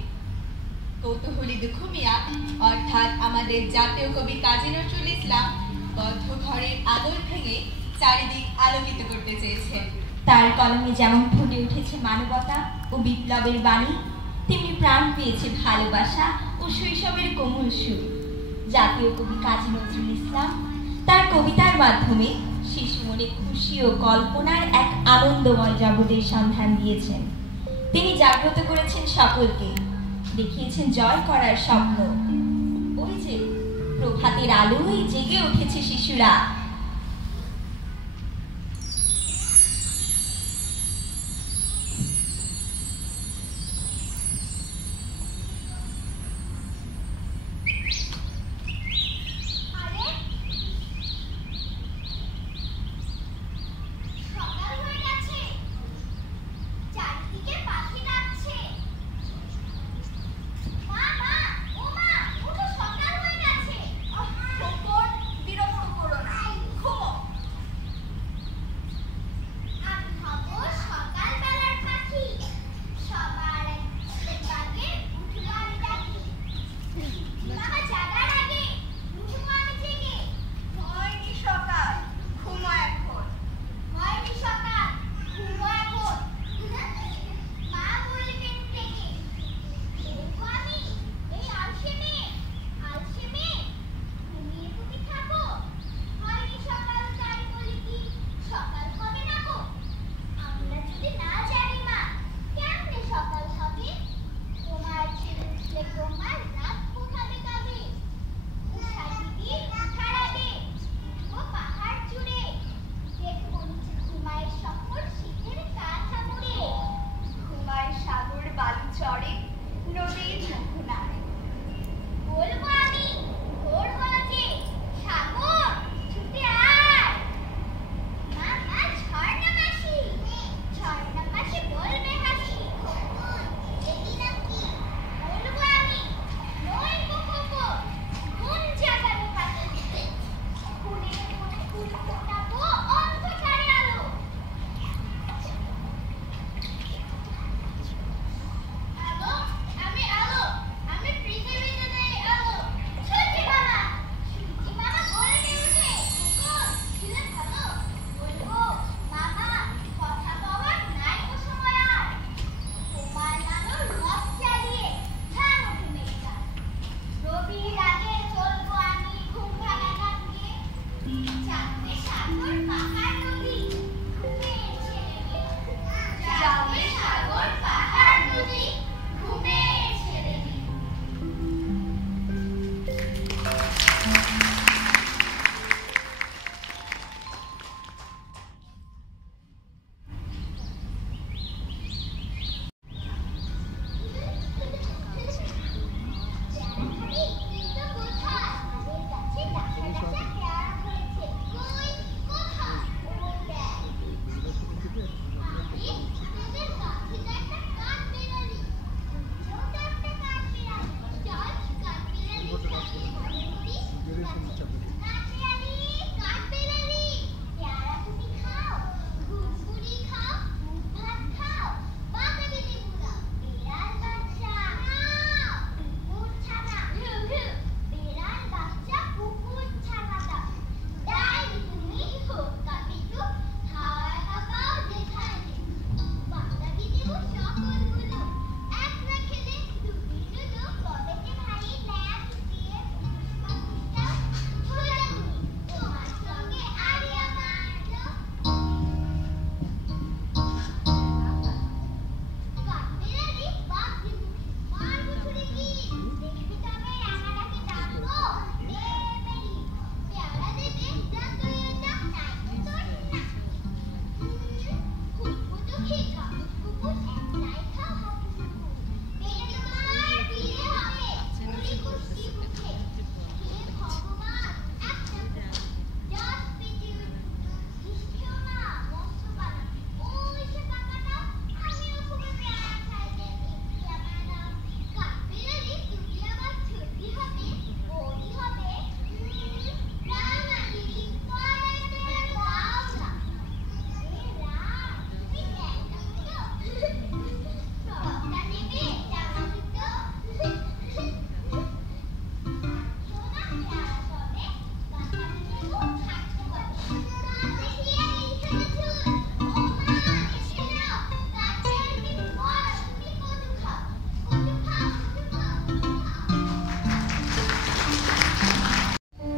কৌতূহলী দুখুমিয়া অর্থাৎ আমাদের জাতীয় কবি কাজী নজরুল ইসলাম বদ্ধ ঘরের আদর ভেঙে চারিদিক আলোকিত করতে চেয়েছেন। তার কলমে যেমন ফুটে উঠেছে মানবতা ও বিপ্লবের বাণী, তেমনি প্রাণ পেয়েছে ভালোবাসা ও শৈশবের কোমল সুর। জাতীয় কবি কাজী নজরুল ইসলাম তার কবিতার মাধ্যমে শিশু মনে খুশি ও কল্পনার এক আনন্দময় জগতের সন্ধান দিয়েছেন। তিনি জাগ্রত করেছেন সকলকে, দেখিয়েছেন জয় করার স্বপ্ন। ওই যে প্রভাতের আলোয় জেগে উঠেছে শিশুরা। বিরক্ত করো না।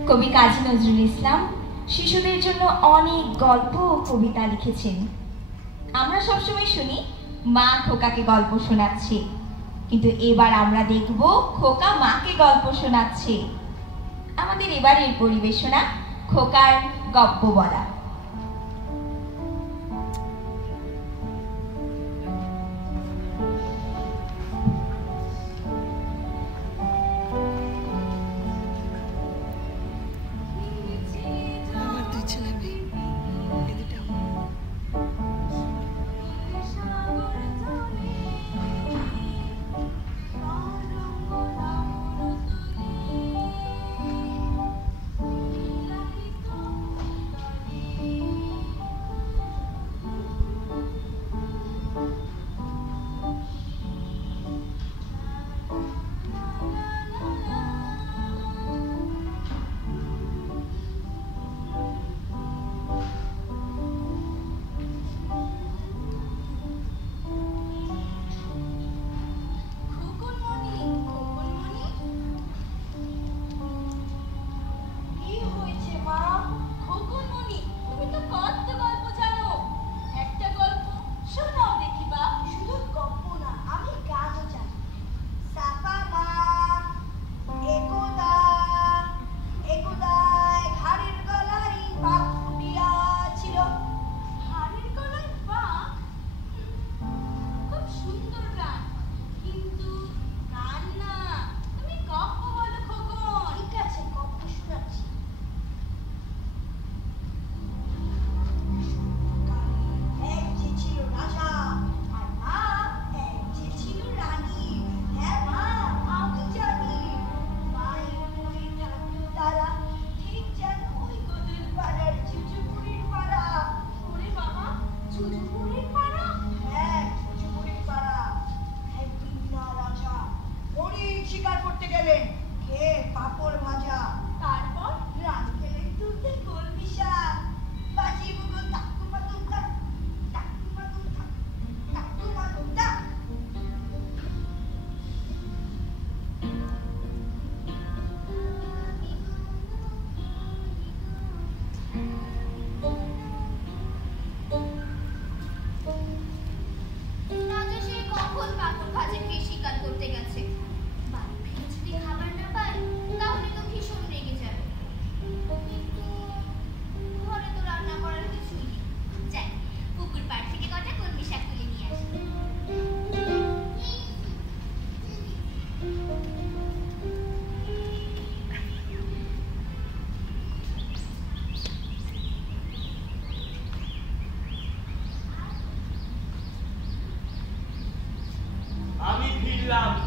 কবি কাজী নজরুল ইসলাম শিশুদের জন্য অনেক গল্প ও কবিতা লিখেছেন। আমরা সবসময় শুনি মা খোকাকে গল্প শোনাচ্ছে, কিন্তু এবার আমরা দেখব খোকা মাকে গল্প শোনাচ্ছে। আমাদের এবারের পরিবেশনা খোকার গপ্প বলা।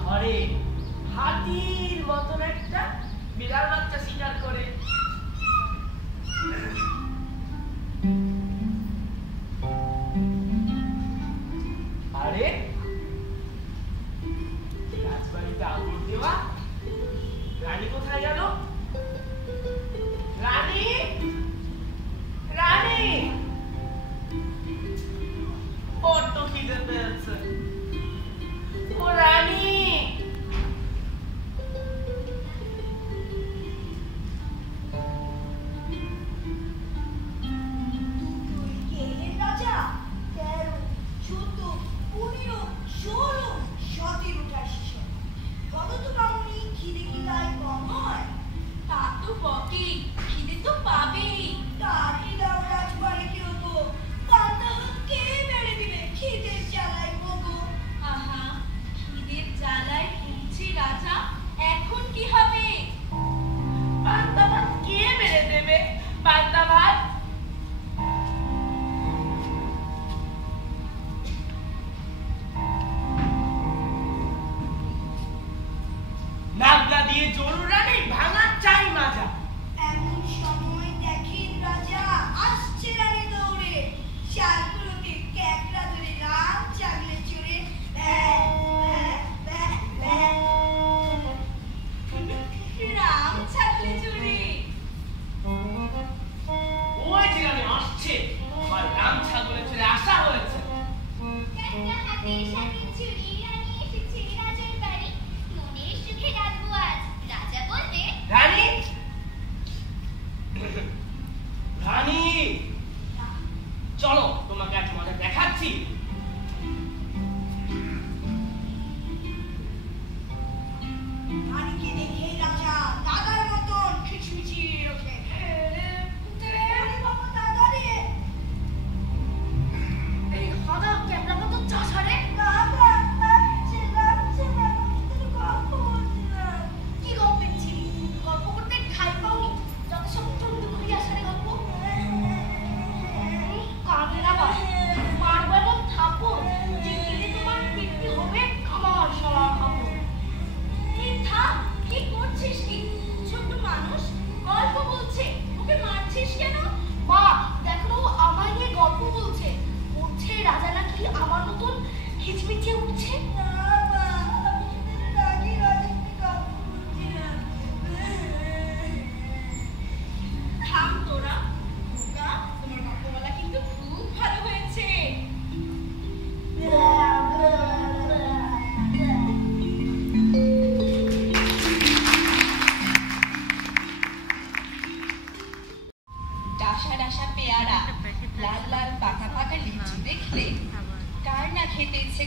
ঘরে হাতির মতন একটা বিড়াল বাচ্চা শিকার করে। আরে রাজবাড়িতে আগুন দেওয়া রানী কোথায় গেল? রানী, রানী, বড্ড খিদে পেয়েছে। ও রানী,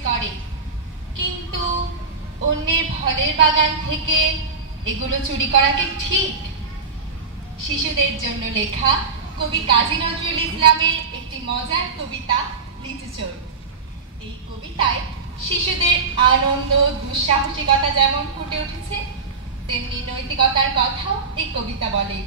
করে, কিন্তু অন্যের ফলের বাগান থেকে এগুলো চুরি করা কি ঠিক? শিশুদের জন্য লেখা কবি কাজী নজরুল ইসলামের একটি মজার কবিতা লিচু চোর। এই কবিতায় শিশুদের আনন্দ, দুঃসাহসিকতা যেমন ফুটে উঠেছে, তেমনি নৈতিকতার কথাও এই কবিতা বলে।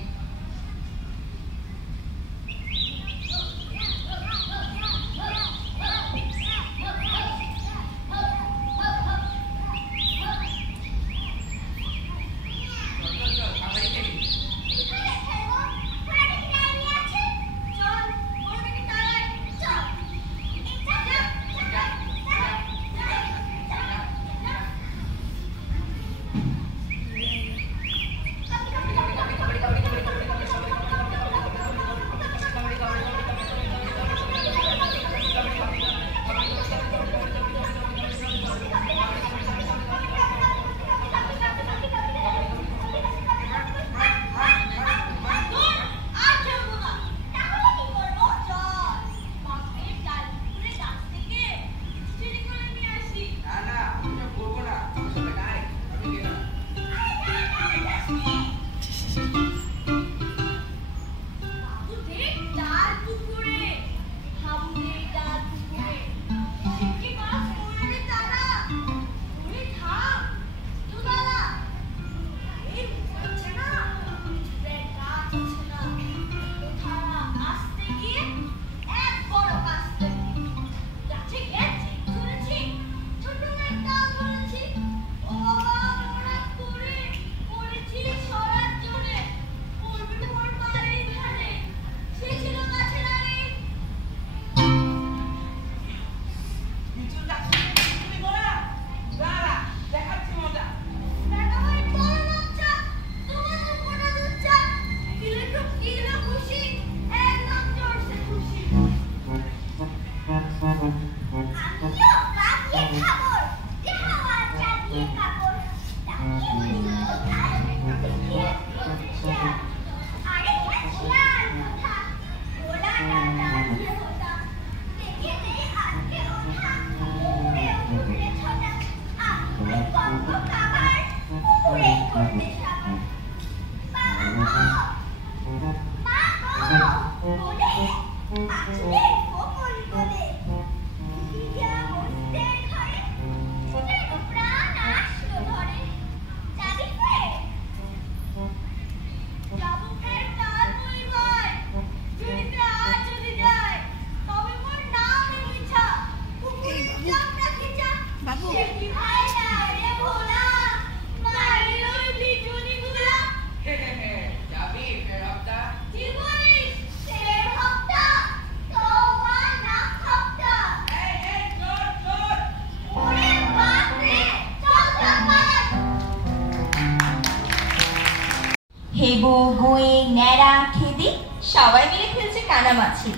হেবু, গুঁয়ে, ন্যাড়া, খেদি সবাই মিলে খেলছে কানামাছি।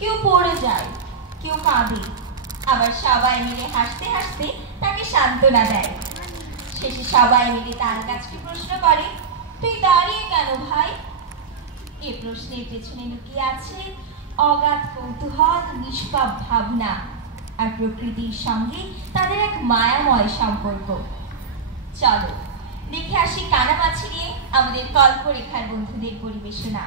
কেউ পড়ে যায়, কেউ কাঁদে, আবার সবাই মিলে হাসতে হাসতে তাকে সান্ত্বনা দেয়। শেষে সবাই মিলে তার কাছে প্রশ্ন করে, তুই দাঁড়িয়ে কেন ভাই? এ প্রশ্নের পেছনে লুকিয়ে আছে অগাধ কৌতূহল, নিষ্পাপ ভাবনা আর প্রকৃতির সঙ্গে তাদের এক মায়াময় সম্পর্ক। চলো দেখে আসি কানামাছি নিয়ে আমাদের কল্পরেখার বন্ধুদের পরিবেশনা।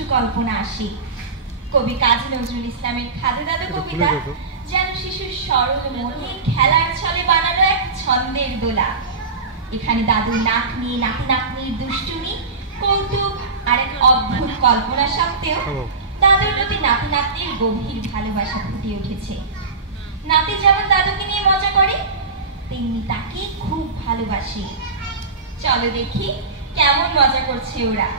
দুষ্টু কল্পনা আসে। কবি কাজী নজরুল ইসলামের খাদে দাদু কবিতা যেন শিশুর সরল মনে খেলার ছলে বানানো এক ছন্দের দোলা। এখানে দাদুর নাতনি নাতি নাতনির দুষ্টুমি, কৌতুক আর এক অদ্ভুত কল্পনা সত্ত্বেও দাদুর প্রতি নাতি নাতনির গভীর ভালোবাসা ফুটে উঠেছে। নাতি যেমন দাদুকে নিয়ে মজা করে, তেমনি তাকে খুব ভালোবাসে। চলো দেখি কেমন মজা করছে ওরা।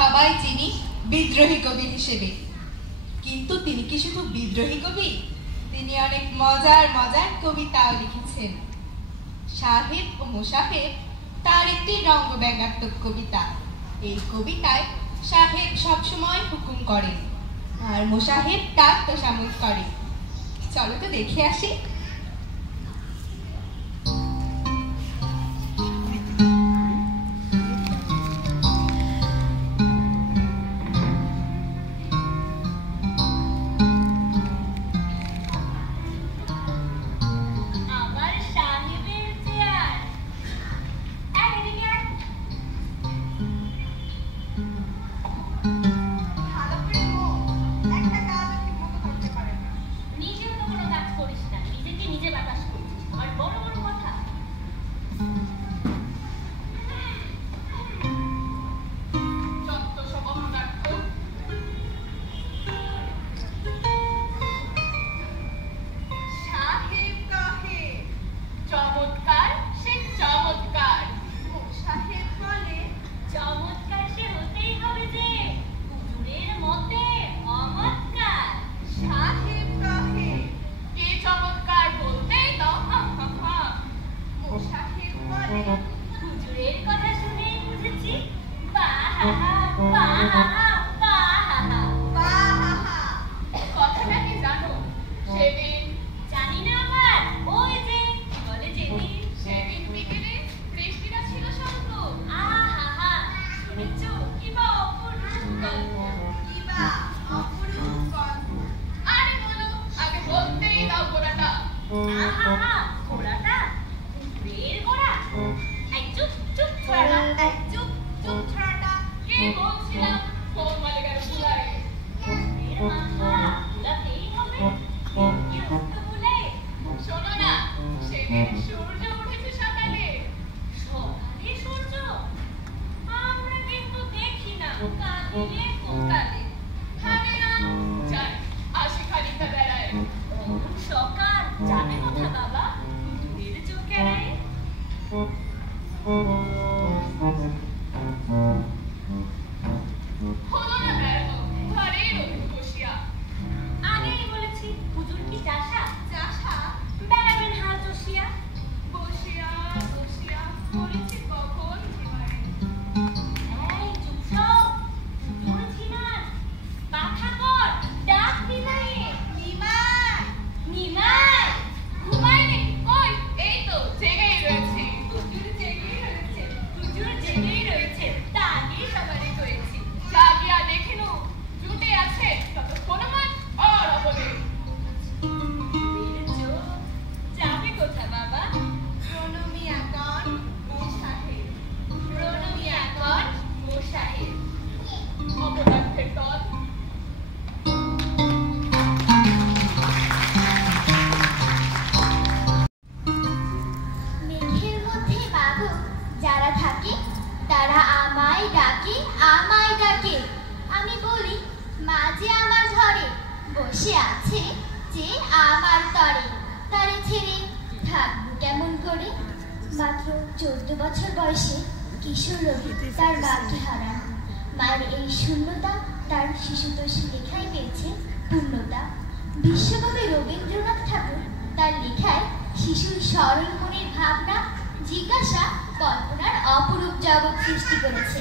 সবাই চিনি বিদ্রোহী কবি হিসেবে, কিন্তু তিনি কি শুধু বিদ্রোহী কবি? তিনি অনেক মজার মজার কবিতাও লিখেছেন। সাহেব ও মোসাহেব তার একটি রঙ্গব্যঙ্গাত্মক কবিতা। এই কবিতায় সাহেব সবসময় হুকুম করেন আর মোসাহেব তার তোষামোদ করে। চলো তো দেখে আসি। নিজেও তো কোনো কাজ করিস না, কথাটা কি জানো? সেদিন জানি না আবার ওই যে বলে যেদিন সেদিন বিকেলে বৃষ্টিটা ছিল স্বল্প। আহা শুনেছ কিবা অপূর্ব গল্প কিবা অপরূপ গল্প। আরে বলো, আগে বলতেই দাও গোড়াটা। আহা ঘোড়াটা বের ঘোড়া এই চুপ চুপ ছড়া এই চুপ চুপ ছড়াটা। কি বলছিলাম? কোন মালিকার বুলারে? এর মাথা লাতেই হবে কি উঠতে বলে শোনো না, সেদিন সূর্য উঠেছে সকালে। সকালে সূর্য আমরা কিন্তু দেখি না কাঁদিলে কালে হারে না যাই, আসি খানিকটা বেড়ায়। সকাল যাবে কোথা বাবা দূরের চোখে রায় হলো না বেড়ানো, ঘরেই রইল বসিয়া। আগেই বলেছি হুজুর কি চাষা চাষা বেড়াবেন হাল চষিয়া বসিয়া বসিয়া করেছি কখন জীবনে। এই চুপ সব হুজুর ঝিমান পাখা কর ডাক দিনাই নিমাই নিমাই ঘুমাইনি, কই এই তো জেগেই রয়েছি। হুজুর জেগেই রয়েছে। হুজুর জেগেই রয়েছে তা আগেই সবারই করেছি, জাগিয়া দেখিনু জুটে আছে ততক্ষণ আমার আর অবলে। বেরোছো যাবে কোথা বাবা প্রণমিয়া কন মোসাহেব। প্রণমিয়া কর মোসাহেব অপদার্থের দল। মেঘের মধ্যে বাবু যারা থাকে তারা আমায় ডাকে আমায় ডাকে। আমি বলি মা যে আমার ঘরে বসে আছে যে আমার তরে, তারে ছেড়ে থাকবো কেমন করে। মাত্র 14 বছর বয়সে কিশোর রবি তার মাকে হারান। মায়ের এই শূন্যতা তার শিশুতোষ লেখায় পেয়েছে পূর্ণতা। বিশ্বকবি রবীন্দ্রনাথ ঠাকুর তার লেখায় শিশুর সরল মনের ভাবনা, জিজ্ঞাসা, কল্পনার অপরূপ জগৎ সৃষ্টি করেছে,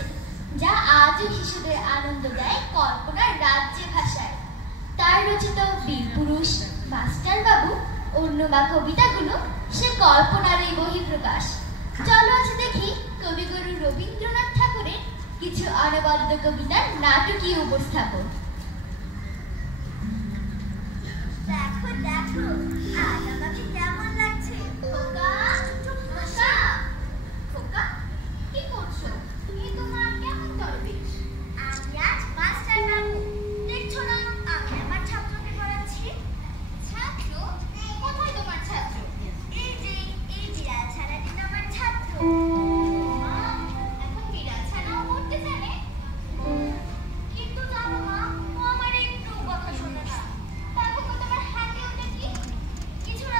যা আজও শিশুদের আনন্দ দেয় কল্পনার রাজ্যে ভাষায়। তার রচিত বীরপুরুষ, মাস্টারবাবু, অন্যমা কবিতাগুলো সে কল্পনারই বহিঃপ্রকাশ। চলো আজ দেখি কবিগুরু রবীন্দ্রনাথ ঠাকুরের কিছু অনবদ্য কবিতার নাটকীয় উপস্থাপন। দেখো দেখো আজ আমাকে কেমন লাগছে। খোকা খোকা খোকা কি করছো? এই তোমার কেমন দরবেশ? আমি আজ মাস্টার বাবু, দেখছো না আমি আমার ছাত্রকে পড়াচ্ছি। ছাত্র? কোথায় তোমার ছাত্র? এই যে এই বিড়াল ছানাটি আমার ছাত্র। মা, এখন বিড়াল ছানাও পড়তে জানে? কিন্তু জানো মা, ও আমার একটু কথা শোনে না। দেখো তো তোমার হাতে ওটা কি? কিছু না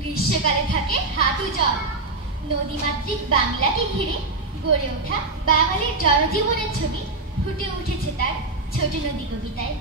গ্রীষ্মকালে থাকে হাঁটু জল। নদীমাতৃক বাংলাকে ঘিরে গড়ে ওঠা বাঙালির জনজীবনের ছবি ফুটে উঠেছে তার ছোট নদী কবিতায়।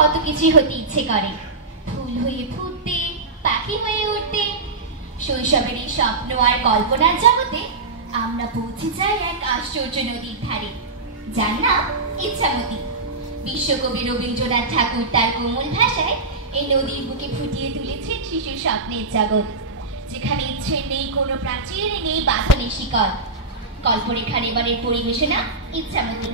কত কিছু হতে ইচ্ছে করে, ফুল হয়ে ফুটতে, পাখি হয়ে উঠতে। শৈশবের এই স্বপ্ন আর কল্পনার জগতে আমরা পৌঁছে যাই এক আশ্চর্য নদীর ধারে, যার নাম ইচ্ছামতি। বিশ্বকবি রবীন্দ্রনাথ ঠাকুর তার কোমল ভাষায় এই নদীর বুকে ফুটিয়ে তুলেছেন শিশুর স্বপ্নের জগৎ, যেখানে ইচ্ছের নেই কোনো প্রাচীর, নেই বাঁধনের শিকল। কল্পরেখার এবারের পরিবেশনা ইচ্ছামতি।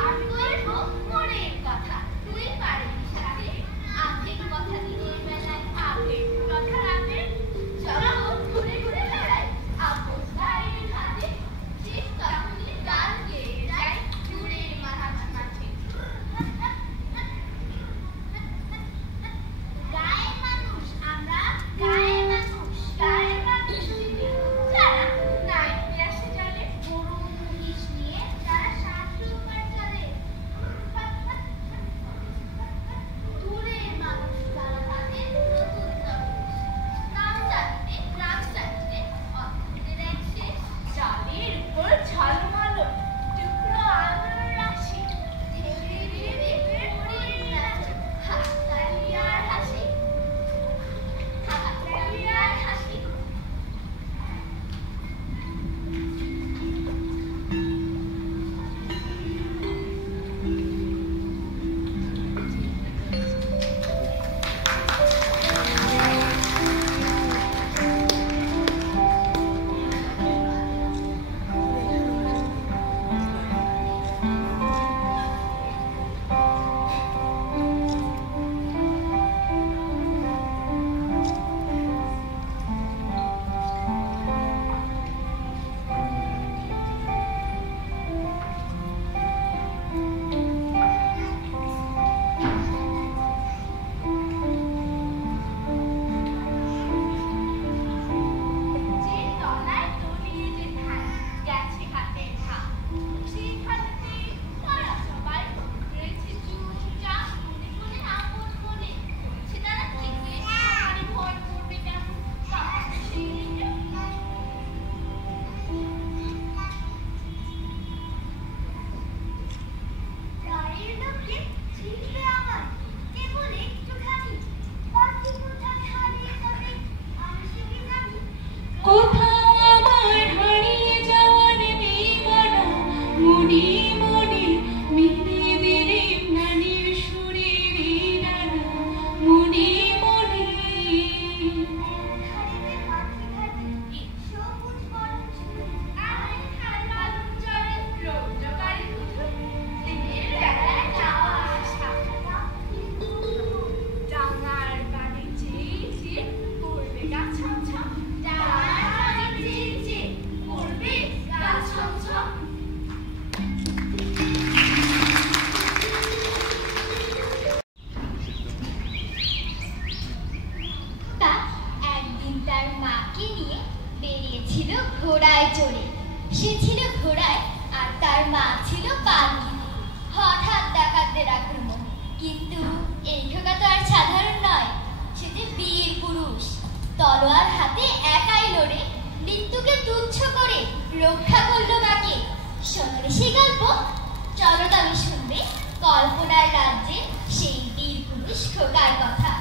আর বলবো মনের কথা। যে বীর পুরুষ, তলোয়ার হাতে একাই লড়ে মৃত্যুকে তুচ্ছ করে রক্ষা করলো তাকে। শোনো সেই গল্প, চলো তবে শুনবে কল্পনার রাজ্যে সেই বীর পুরুষ খোকার কথা।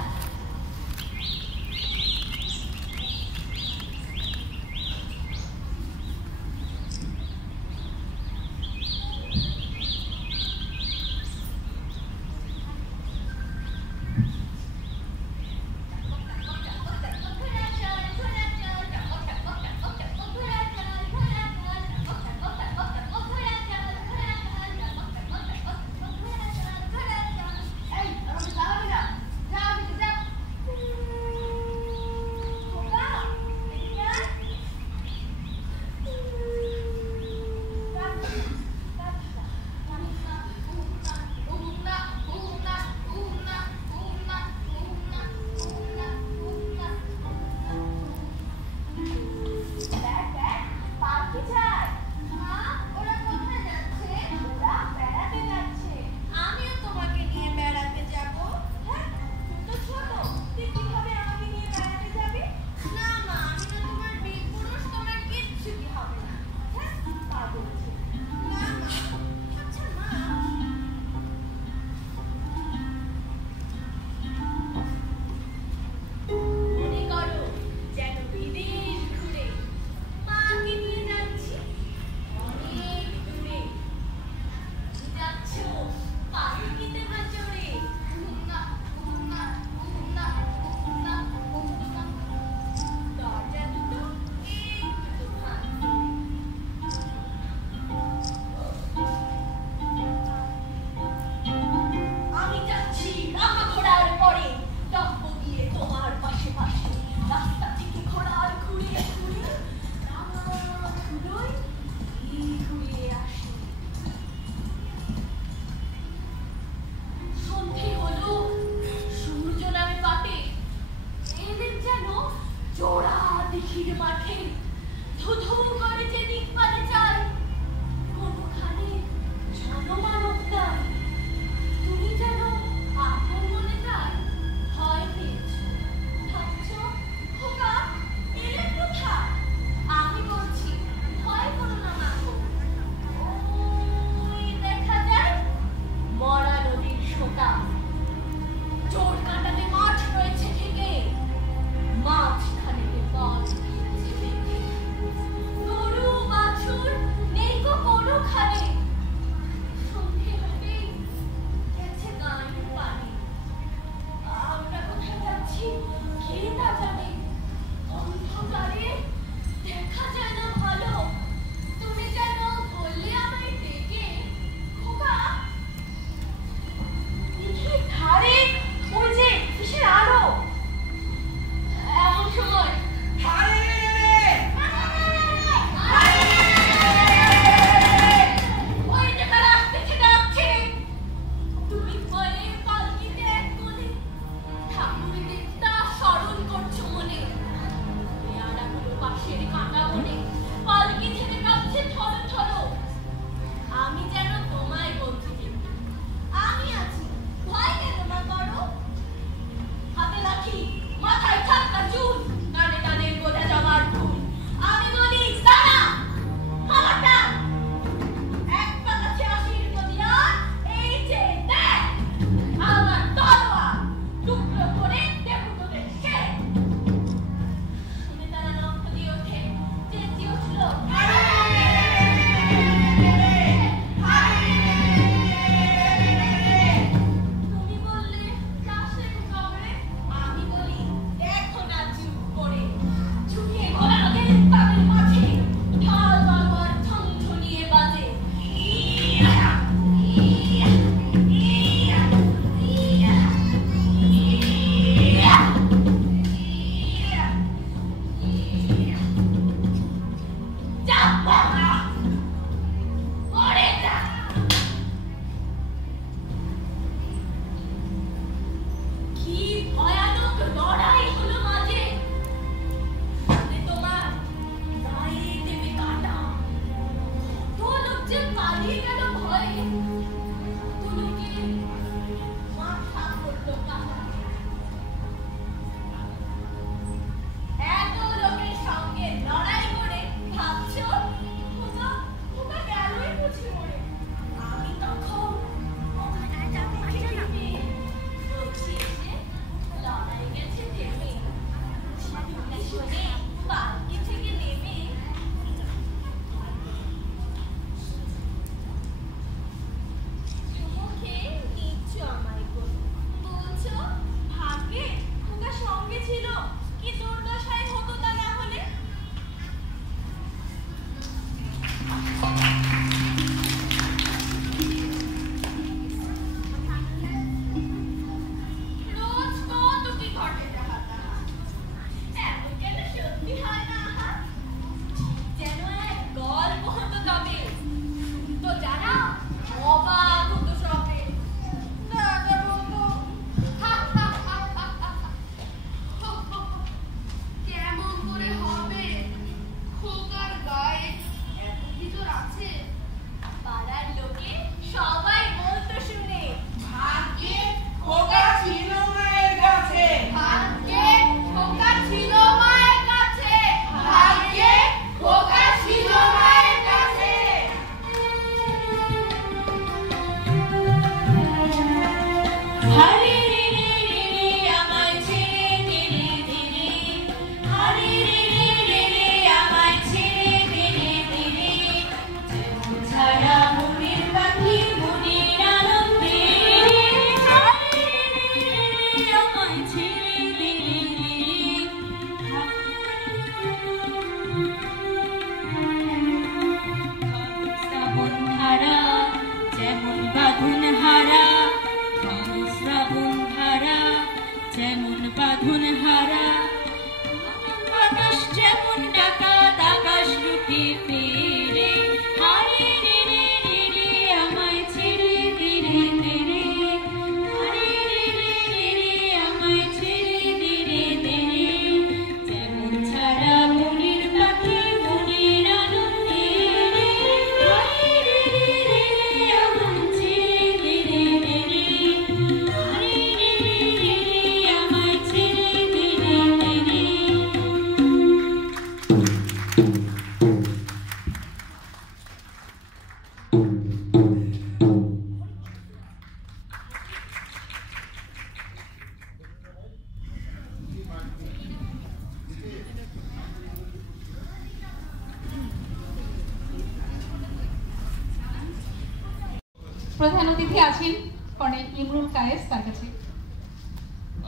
প্রধান অতিথি আছেন কর্নেল ইমরুল কায়েস, তার কাছে।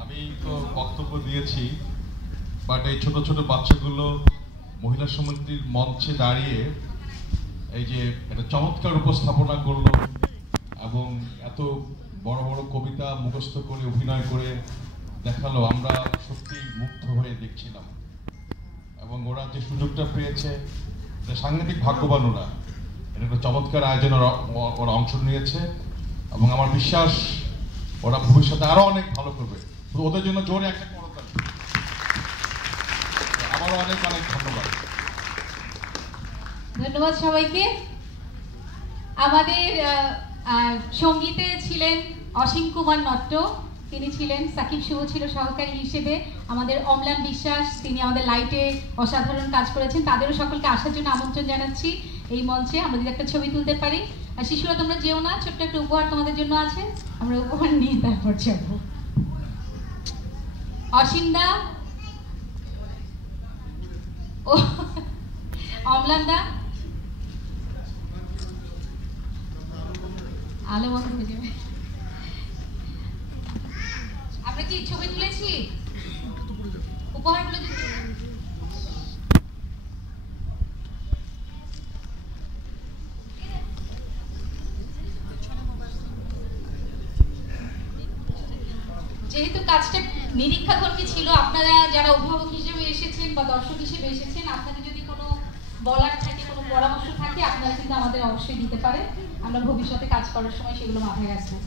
আমি তো বক্তব্য দিয়েছি, বাট এই ছোট ছোট বাচ্চাগুলো মহিলা সমিতির মঞ্চে দাঁড়িয়ে এই যে একটা চমৎকার উপস্থাপনা করলো এবং এত বড় বড় কবিতা মুখস্থ করে অভিনয় করে দেখালো, আমরা সত্যি মুগ্ধ হয়ে দেখছিলাম। এবং ওরা যে সুযোগটা পেয়েছে এটা সাংঘাতিক ভাগ্যবান। ওরা এটা একটা চমৎকার আয়োজনে ওরা অংশ নিয়েছে এবং আমার বিশ্বাস ওরা ভবিষ্যতে আরো অনেক ভালো করবে। ওদের জন্য জোরে একটা করতালি। আবারও অনেক অনেক ধন্যবাদ। ধন্যবাদ সবাইকে। আমাদের সঙ্গীতে ছিলেন অসীম কুমার নট্ট, তিনি ছিলেন। সাকিব শুভ ছিল সহকারী হিসেবে। আমাদের অম্লান বিশ্বাস, তিনি আমাদের লাইটে অসাধারণ কাজ করেছেন। তাদেরও সকলকে আসার জন্য আমন্ত্রণ জানাচ্ছি এই মঞ্চে। আমরা যদি একটা ছবি তুলতে পারি। আর শিশুরা তোমরা যেও না, ছোট্ট একটা উপহার তোমাদের জন্য আছে, আমরা উপহার নিয়ে তারপর যাব। অসীম দা, ও অম্লান দা, আলো বন্ধ হয়ে যাবে। আমরা কি ছবি তুলেছি? উপহারগুলো যেহেতু কাজটা নিরীক্ষাধর্মী ছিল, আপনারা যারা অভিভাবক হিসেবে এসেছেন বা দর্শক হিসেবে এসেছেন, আপনাদের যদি কোনো বলার থাকে, কোনো পরামর্শ থাকে, আপনারা কিন্তু আমাদের অবশ্যই দিতে পারেন। আমরা ভবিষ্যতে কাজ করার সময় সেগুলো মাথায় রাখবো।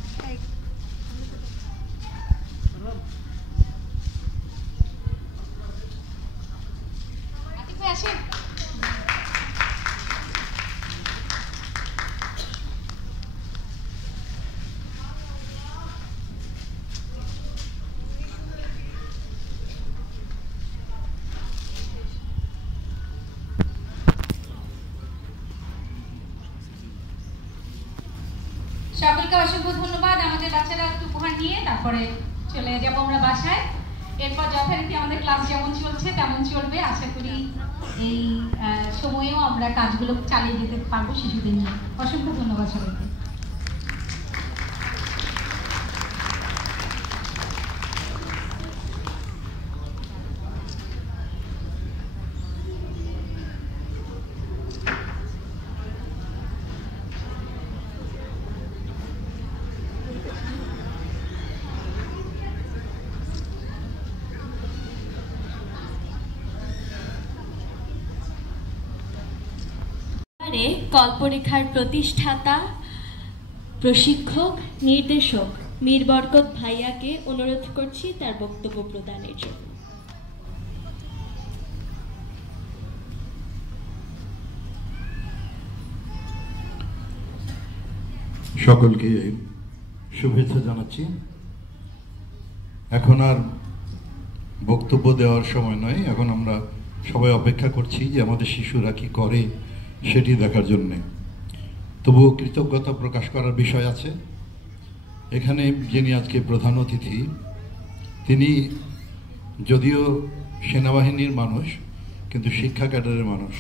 আসেন। সকলকে অসংখ্য ধন্যবাদ। আমাদের বাচ্চারা একটু উপহার নিয়ে তারপরে চলে যাবো আমরা বাসায়। এরপর যথারীতি আমাদের ক্লাস যেমন চলছে তেমন চলবে। আশা করি এই সময়েও আমরা কাজগুলো চালিয়ে যেতে পারবো শিশুদের নিয়ে। অসংখ্য ধন্যবাদ সবাইকে। কল্পরেখার প্রতিষ্ঠাতা, প্রশিক্ষক, নির্দেশক মীর বরকত ভাইয়াকে অনুরোধ করছি তার বক্তব্য প্রদানের জন্য। সকলকে শুভেচ্ছা জানাচ্ছি। এখন আর বক্তব্য দেওয়ার সময় নয়, এখন আমরা সবাই অপেক্ষা করছি যে আমাদের শিশুরা কি করে সেটি দেখার জন্যে। তবুও কৃতজ্ঞতা প্রকাশ করার বিষয় আছে। এখানে যিনি আজকে প্রধান অতিথি, তিনি যদিও সেনাবাহিনীর মানুষ কিন্তু শিক্ষা ক্যাডারের মানুষ।